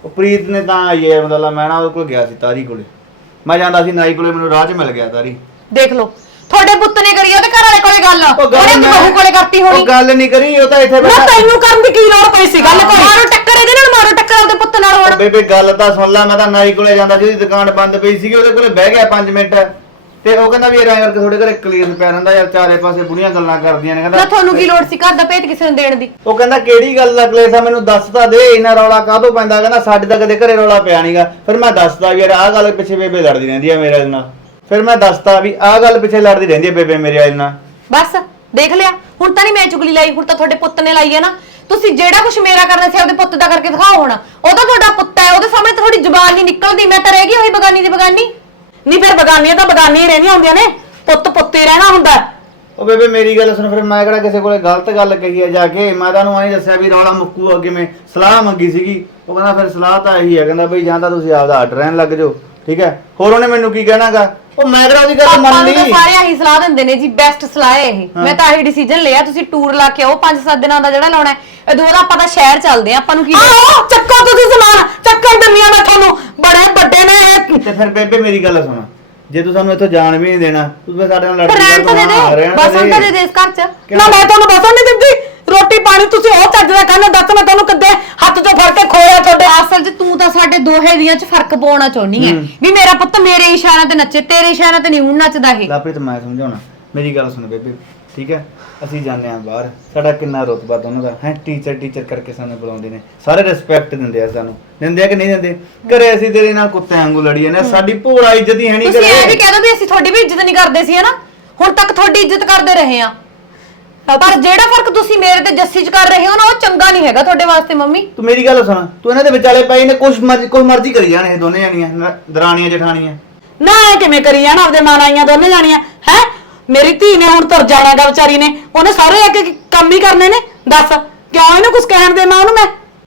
ਉਹ ਪ੍ਰੀਤ ਨੇ ਤਾਂ ਆਈ ਹੈ ਮਤਲਬ ਮੈਂ ਨਾ ਉਹਦੇ ਕੋਲ ਗਿਆ ਸੀ ਤਾਰੀ ਕੋਲੇ। ਮੈਂ ਜਾਂਦਾ ਸੀ ਨਾਈ ਕੋਲੇ ਮੈਨੂੰ ਰਾਹ 'ਚ ਮਿਲ ਗਿਆ ਤਾਰੀ। ਦੇਖ ਲਓ ਤੁਹਾਡੇ ਪੁੱਤ ਨੇ ਕਰੀ ਉਹਦੇ ਘਰ ਵਾਲੇ ਕੋਲੇ ਗੱਲ। ਉਹ ਗੱਲ ਉਹਨੇ ਮੈਂ- ਬਹੂ ਕੋਲੇ ਕਰਤੀ ਹੋਣੀ। ਉਹ ਗੱਲ ਨਹੀਂ ਕਰੀ ਉਹ ਤਾਂ ਇੱਥੇ ਨਾ ਬੈਠਾ। ਤੈਨੂੰ ਕਰਨ ਦੀ ਕੀ ਲੋੜ ਪਈ ਸੀ ਗੱਲ ਕੋਈ? ਮਾਰੋ ਟੱਕਰ ਇਹਦੇ ਨਾਲ ਮਾਰੋ ਟੱਕਰ ਉਹਦੇ ਪੁੱਤ ਨਾਲ ਹੁਣ। ਬੇਬੇ ਗੱਲ ਤਾਂ ਸੁਣ ਲੈ ਮੈਂ ਤਾਂ ਨਾਈ ਕੋਲੇ ਜਾਂਦਾ ਸੀ ਉਹਦੀ ਦੁਕਾਨ ਬੰਦ ਪਈ ਸੀਗੀ ਉਹਦੇ ਕੋਲੇ ਬਹਿ ਗਿਆ 5 ਮਿੰਟ। ਤੇ ਉਹ ਕਹਿੰਦਾ ਵੀ ਐਂ ਕਰਕੇ ਤੁਹਾਡੇ ਘਰੇ ਕਲੀਅਰ ਪਿਆ ਰਹਿੰਦਾ ਯਾਰ ਚਾਰੇ ਪਾਸੇ ਬੁੜੀਆਂ ਗੱਲਾਂ ਕਰਦੀਆਂ ਨੇ ਨਾ ਕਹਿੰਦਾ ਤੁਹਾਨੂੰ ਕੀ ਲੋੜ ਸੀ ਘਰ ਦਾ ਭੇਤ ਕਿਸੇ ਨੂੰ ਦੇਣ ਦੀ? ਉਹ ਕਹਿੰਦਾ ਕਿਹੜੀ ਗੱਲ ਦਾ ਕਲੇਸ਼ ਆ ਮੈਨੂੰ ਦੱਸ ਤਾਂ ਦੇ ਇੰਨਾ ਰੌਲਾ ਕਾਹਤੋਂ ਪੈਂਦਾ? ਕਹਿੰਦਾ ਸਾਡੇ ਤਾਂ ਕਦੇ ਘਰੇ ਰੌਲਾ ਪਿਆ ਨਹੀਂਗਾ ਫਿਰ ਮੈਂ ਦੱਸਦਾ ਵੀ ਯਾਰ ਆਹ ਗੱਲ ਪਿੱਛੇ ਬੇਬੇ ਲੜਦੀ ਰਹਿੰਦੀ ਆ ਮੇਰੇ ਨਾਲ। ਫਿਰ ਮੈਂ ਦੱਸਦਾ ਵੀ ਆਹ ਗੱਲ ਪਿੱਛੇ ਲੜਦੀ ਰਹਿੰਦੀ ਆ ਬੇਬੇ ਮੇਰੇ ਨਾਲ। ਬਸ ਦੇਖ ਲਿਆ ਹੁਣ ਤਾਂ ਨਹੀਂ ਮੈਂ ਚੁਗਲੀ ਲਾਈ ਹੁਣ ਤਾਂ ਤੁਹਾਡੇ ਪੁੱਤ ਨੇ ਲਾਈ ਹੈ ਨਾ। ਤੁਸੀਂ ਜਿਹੜਾ ਕੁਝ ਮੇਰਾ ਕਰਨਾ ਸੀ ਆਪਦੇ ਪੁੱਤ ਦਾ ਕਰਕੇ ਦਿਖਾਓ ਹੁਣ। ਉਹ ਤਾਂ ਤੁਹਾਡਾ ਪੁੱਤ ਹੈ ਉਹਦੇ ਸਾਹਮਣੇ ਤਾਂ ਤੁਹਾਡੀ ਜ਼ੁਬਾਨ ਨਹੀਂ ਨਿਕਲਦੀ ਮੈਂ ਤਾਂ ਰਹਿ ਗਈ ਹੋਈ ਬਗਾਨੀ ਦੀ ਬਗਾਨੀ। ਨਹੀਂ ਫਿਰ ਬਗਾਨੀਆਂ ਤਾਂ ਬਗਾਨੀਆਂ ਹੀ ਰਹਿੰਦੀਆਂ ਹੁੰਦੀਆਂ ਨੇ ਪੁੱਤ ਪੁੱਤੇ ਰਹਿਣਾ ਹੁੰਦਾ। ਉਹ ਬੇਬੇ ਮੇਰੀ ਗੱਲ ਸੁਣ ਫਿਰ ਮੈਂ ਕਿਹੜਾ ਕਿਸੇ ਕੋਲੇ ਗਲਤ ਗੱਲ ਕਹੀ ਆ ਜਾ ਕੇ? ਮੈਂ ਤੁਹਾਨੂੰ ਐਂ ਦੱਸਿਆ ਵੀ ਰੌਲਾ ਮੁੱਕੂ ਅੱਗੇ ਮੈਂ ਸਲਾਹ ਮੰਗੀ ਸੀਗੀ। ਉਹ ਕਹਿੰਦਾ ਫਿਰ ਸਲਾਹ ਤਾਂ ਇਹੀ ਹੈ ਕਹਿੰਦਾ ਬਈ ਜਾਂ ਤਾਂ ਤੁਸੀਂ ਆਪਦਾ ਅੱਡ ਰਹਿਣ ਲੱਗ ਜਾਓ। ਠੀਕ ਹੈ? ਹੋਰ ਉਹਨੇ ਮੈਨੂੰ ਕੀ ਕਹਿਣਾਗਾ? ਉਹ ਮੈਂ ਕਿਹੜਾ ਉਹਦੀ ਗੱਲ ਆਪਾਂ ਮੰਨ ਨੂੰ ਤਾਂ ਲਈ। ਸਾਰੇ ਆਹੀ ਸਲਾਹ ਦਿੰਦੇ ਨੇ ਜੀ ਬੈਸਟ ਸਲਾਹ ਹੈ। ਇਹ ਮੈਂ ਤਾਂ ਆਹੀ ਡਿਸੀਜਨ ਲਿਆ ਤੁਸੀਂ ਟੂਰ ਲਾ ਕੇ ਆਓ 5-7 ਦਿਨਾਂ ਦਾ ਜਿਹੜਾ ਲਾਉਣਾ ਹੈ। ਇਹ ਦੋ ਦਾ ਆਪਾਂ ਤਾਂ ਸ਼ਹਿਰ ਚੱਲਦੇ ਆ ਆਪਾਂ ਨੂੰ ਕੀ ਆਓ ਚੱਕੋ ਤੁਸੀਂ ਸਮਾਨ ਚੱਕਣ ਦਿੰਦੀਆਂ ਮੈਂ ਤੁਹਾਨੂੰ ਬੜੇ ਵੱਡੇ ਨੇ ਇਹ। ਤੇ ਫਿਰ ਬੇਬੇ ਮੇਰੀ ਗੱਲ ਸੁਣ ਜੇ ਤੂੰ ਸਾਨੂੰ ਇੱਥੋਂ ਜਾਣ ਵੀ ਨਹੀਂ ਦੇਣਾ ਤੂੰ ਫਿਰ ਸਾਡੇ ਨਾਲ ਲੜਦੀ ਰਹਿਣ ਤਾਂ ਦੇ ਦੇ ਬਸ ਹੁਣ ਤਾਂ ਦੇ। ਦੇ ਇਸ ਘਰ ਚ। ਨਾ ਮੈਂ ਤੁਹਾਨੂੰ ਬਸਣ ਨਹੀਂ ਦਿੰਦੀ। ਰੋਟੀ ਪਾਣੀ ਤੁਸੀਂ ਉਹ ਚੱਜ ਦਾ ਖਾਣਾ ਦੱਸ ਮੈਂ ਤੁਹਾਨੂੰ ਕਿੱਦੇ ਹੱਥ 'ਚੋਂ ਫੜ ਕੇ ਖੋਇਆ ਤੁਹਾਡੇ। ਅਸਲ 'ਚ ਤੂੰ ਤਾਂ ਸਾਡੇ ਦੋਹੇ ਦੀਆਂ 'ਚ ਫ਼ਰਕ ਪਾਉਣਾ ਚਾਹੁੰਦੀ ਹੈ। ਵੀ ਮੇਰਾ ਪੁੱਤ ਮੇਰੇ ਇਸ਼ਾਰਿਆਂ ਤੇ ਨੱਚੇ ਤੇਰੇ ਇਸ਼ਾਰਿਆਂ ਤੇ ਨਹੀਂ ਹੁਣ ਨੱਚਦਾ ਇਹ। ਲਾਪ੍ਰੀਤ ਮੈਂ ਸਮਝਾਉਣਾ। ਮੇਰੀ ਗੱਲ ਸੁਣ ਬੇਬੇ ਠੀਕ ਹੈ ਅਸੀਂ ਜਾਂਦੇ ਆਂ ਬਾਹਰ। ਸਾਡਾ ਕਿੰਨਾ ਰੁਤਬਾ ਦੋਨੋਂ ਦਾ। ਹੈ ਟੀਚਰ ਟੀਚਰ ਕਰਕੇ ਸਾਨੂੰ ਬੁਲਾਉਂਦੇ ਨੇ। ਸਾਰੇ ਰਿਸਪੈਕਟ ਦਿੰਦੇ ਆ ਸਾਨੂੰ। ਦਿੰਦੇ ਆ ਕਿ ਨਹੀਂ ਦਿੰਦੇ? ਘਰੇ ਅਸੀਂ ਤੇਰੇ ਨਾਲ ਕੁੱਤੇ ਵਾਂਗੂ ਲੜੀ ਜਾਂਦੇ ਸਾਡੀ ਭੋਲਾ ਇੱਜ਼ਤ ਹੀ ਹੈ ਨਹੀਂ ਤੁਸੀਂ ਇਹ ਵੀ ਕਹਿ ਦੋ ਵੀ ਅਸੀਂ ਤੁਹਾਡੀ ਵੀ ਇੱਜ਼ਤ ਨਹੀਂ ਕਰਦੇ ਸੀ ਹਨਾ? ਹੁਣ ਤੱਕ ਤੁਹਾਡੀ ਇੱਜ਼ਤ ਕਰਦੇ ਰਹੇ ਆ। ਪਰ ਜਿਹੜਾ ਫ਼ਰਕ ਤੁਸੀਂ ਮੇਰੇ ਤੇ ਜੱਸੀ 'ਚ ਕਰ ਰਹੇ ਹੋ ਨਾ ਉਹ ਚੰਗਾ ਨਹੀਂ ਹੈਗਾ ਤੁਹਾਡੇ ਵਾਸਤੇ ਮੰਮੀ। ਤੂੰ ਮੇਰੀ ਗੱਲ ਸੁਣ ਤੂੰ ਇਹਨਾਂ ਦੇ ਵਿਚਾਲੇ ਪਈ ਨੇ ਕੁਛ ਮਰਜ਼ੀ ਕੋਈ ਮਰਜ਼ੀ ਕਰੀ ਜਾਣ ਇਹ ਦੋਨੇ ਜਾਣੀਆਂ ਨ- ਦਰਾਣੀਆਂ ਜਠਾਣੀਆਂ। ਨਾ ਇਹ ਕਿਵੇਂ ਕਰੀ ਜਾਣ ਆਪਦੇ ਮਾਂ ਆਈਆਂ ਦੋਨੇ ਜਾਣੀਆਂ? ਹੈ? ਮੇਰੀ ਧੀ ਨੇ ਹੁਣ ਤੁਰ ਜਾਣਾਗਾ ਵਿਚਾਰੀ ਨੇ। ਉਹਨੇ ਸਾਰੇ ਅੱਗੇ ਕੰਮ ਹੀ ਕਰਨੇ ਨੇ? ਦੱਸ ਕਿਉਂ ਇਹਨੂੰ ਕੁਝ ਕਹਿਣ ਦੇ ਮਾਂ ਨੂੰ ਮੈਂ?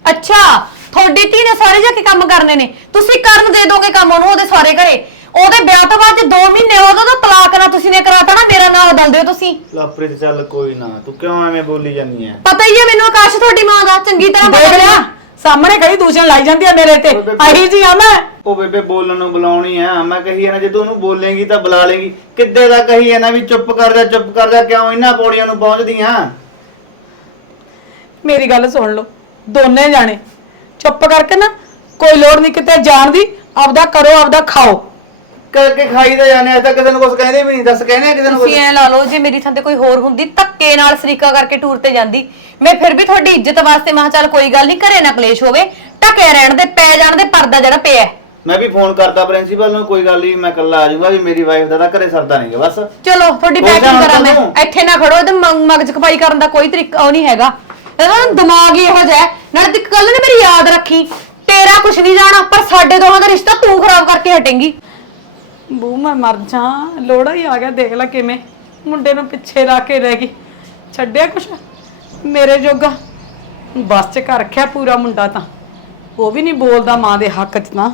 ਅੱਛਾ ਤੁਹਾਡੀ ਧੀ ਨੇ ਸਾਰੇ ਜਾ ਕੇ ਕੰਮ ਕਰਨੇ ਨੇ। ਤੁਸੀਂ ਕਰਨ ਦੇ ਦੋਗੇ ਕੰਮ ਉਹਨੂੰ ਉਹਦੇ ਸਾਰੇ ਘਰੇ। ਉਹਦੇ ਵਿਆਹ ਤੋਂ ਬਾਅਦ ਜੇ 2 ਮਹੀਨੇ ਉਹਦਾ ਤਾਂ ਤਲਾਕ ਨਾ ਤੁਸੀਂ ਨੇ ਕਰਾਤਾ ਨਾ ਮੇਰਾ ਨਾਮ ਬਦਲ ਦਿਓ ਤੁਸੀਂ। ਲਾਪ੍ਰੀਤ ਚੱਲ ਕੋਈ ਨਾ ਤੂੰ ਕਿਉਂ ਐਵੇਂ ਬੋਲੀ ਜਾਂਦੀ ਐ? ਪਤਾ ਹੀ ਹੈ ਮੈਨੂੰ ਆਕਾਸ਼ ਤੁਹਾਡੀ ਮਾਂ ਦਾ ਚੰਗੀ ਤਰ੍ਹਾਂ ਦੇਖ ਪਤਾ ਲਿਆ। ਲਿਆ ਸਾਹਮਣੇ ਕਈ ਦੂਸ਼ਣ ਲਾਈ ਜਾਂਦੀ ਆ ਮੇਰੇ ਤੇ। ਆਹੀ ਜੀ ਆ ਮੈਂ। ਉਹ ਬੇਬੇ ਬੋਲਣ ਨੂੰ ਬੁਲਾਉਣੀ ਆ ਮੈਂ ਕਹੀ ਨਾ ਜੇ ਤੂੰ ਉਹਨੂੰ ਬੋਲੇਂਗੀ ਤਾਂ ਬੁਲਾ ਲੇਂਗੀ। ਕਿੱਦੇ ਦਾ ਕਹੀ ਨਾ ਵੀ ਚੁੱਪ ਕਰ ਜਾ ਚੁੱਪ ਕਰ ਜਾ ਕਿਉਂ ਇਹਨਾਂ ਪੌੜੀਆਂ ਨੂੰ ਪਹੁੰਚਦੀਆਂ ਮੇਰੀ ਗੱਲ ਸੁਣ ਲਓ ਦੋਨੇ ਜਾਣੇ। ਚੁੱਪ ਕਰਕੇ ਨਾ ਕੋਈ ਲੋੜ ਨਹੀਂ ਕਿਤੇ ਜਾਣ ਦੀ ਆਪਦਾ ਕਰੋ ਆਪਦਾ ਖਾਓ। ਕਰਕੇ ਖਾਈ ਤਾਂ ਜਾਂਦੇ ਅੱਜ ਤੱਕ ਕਿਸੇ ਨੂੰ ਕੁਝ ਕਹਿੰਦੇ ਵੀ ਨਹੀਂ ਦੱਸ ਕਹਿੰਦੇ ਆ ਕਿਸੇ ਨੂੰ ਕੁਛ? ਤੁਸੀਂ ਐ ਲਾ ਲਓ ਜੇ ਮੇਰੀ ਥਾਂ ਤੇ ਕੋਈ ਹੋਰ ਹੁੰਦੀ ਧੱਕੇ ਨਾਲ ਸਰੀਕਾ ਕਰਕੇ ਟੂਰ ਤੇ ਜਾਂਦੀ ਮੈਂ ਫਿਰ ਵੀ ਤੁਹਾਡੀ ਇੱਜ਼ਤ ਵਾਸਤੇ ਮਹਾ ਚੱਲ ਕੋਈ ਗੱਲ ਨਹੀਂ ਘਰੇ ਨਾ ਕਲੇਸ਼ ਹੋਵੇ ਟਕੇ ਰਹਿਣ ਦੇ ਪੈ ਜਾਣ ਦੇ ਪਰਦਾ ਜਿਹੜਾ ਪਿਆ ਹੈ। ਮੈਂ ਵੀ ਫੋਨ ਕਰਦਾ ਪ੍ਰਿੰਸੀਪਲ ਨੂੰ ਕੋਈ ਗੱਲ ਨਹੀਂ ਮੈਂ ਕੱਲਾ ਆ ਜਾਊਂਗਾ ਵੀ ਮੇਰੀ ਵਾਈਫ ਦਾ ਤਾਂ ਘਰੇ ਸਰਦਾ ਨਹੀਂਗਾ ਬਸ ਚਲੋ ਤੁਹਾਡੀ ਪੈਕਿੰਗ ਕਰਾਂ ਮੈਂ ਤੂੰ। ਇੱਥੇ ਨਾ ਖੜੋ ਇਹਦੇ ਮੰਗ ਮਗਜ ਖਪਾਈ ਕਰਨ ਦਾ ਕੋਈ ਤਰੀਕਾ ਉਹ ਨਹੀਂ ਹੈਗਾ ਇਹਦਾ ਨਾ ਦਿਮਾਗ ਹੀ ਇਹੋ ਜਿਹਾ ਹੈ। ਨਾਲੇ ਤੇ ਕੱਲ ਨੇ ਮੇਰੀ ਯਾਦ ਰੱਖੀ ਤੇਰਾ ਕੁਝ ਨਹੀਂ ਜਾਣਾ ਪਰ ਸਾਡੇ ਦੋਹਾਂ ਦਾ ਰਿਸ਼ਤਾ ਤੂੰ ਖਰਾਬ ਕਰਕੇ ਹਟੇਂਗੀ ਬੂ, ਮੈਂ ਮਰ ਜਾ, ਲੋੜਾ ਹੀ ਆ ਗਿਆ, ਦੇਖ ਲੈ ਕਿਵੇਂ। ਮੁੰਡੇ ਨੂੰ ਪਿੱਛੇ ਲਾ ਕੇ ਰਹਿ ਗਈ। ਛੱਡਿਆ ਕੁਛ? ਮੇਰੇ ਜੋਗਾ। ਬਸ ਚ ਕਰ ਰੱਖਿਆ ਪੂਰਾ ਮੁੰਡਾ ਤਾਂ। ਉਹ ਵੀ ਨਹੀਂ ਬੋਲਦਾ ਮਾਂ ਦੇ ਹੱਕ ਚ ਤਾਂ।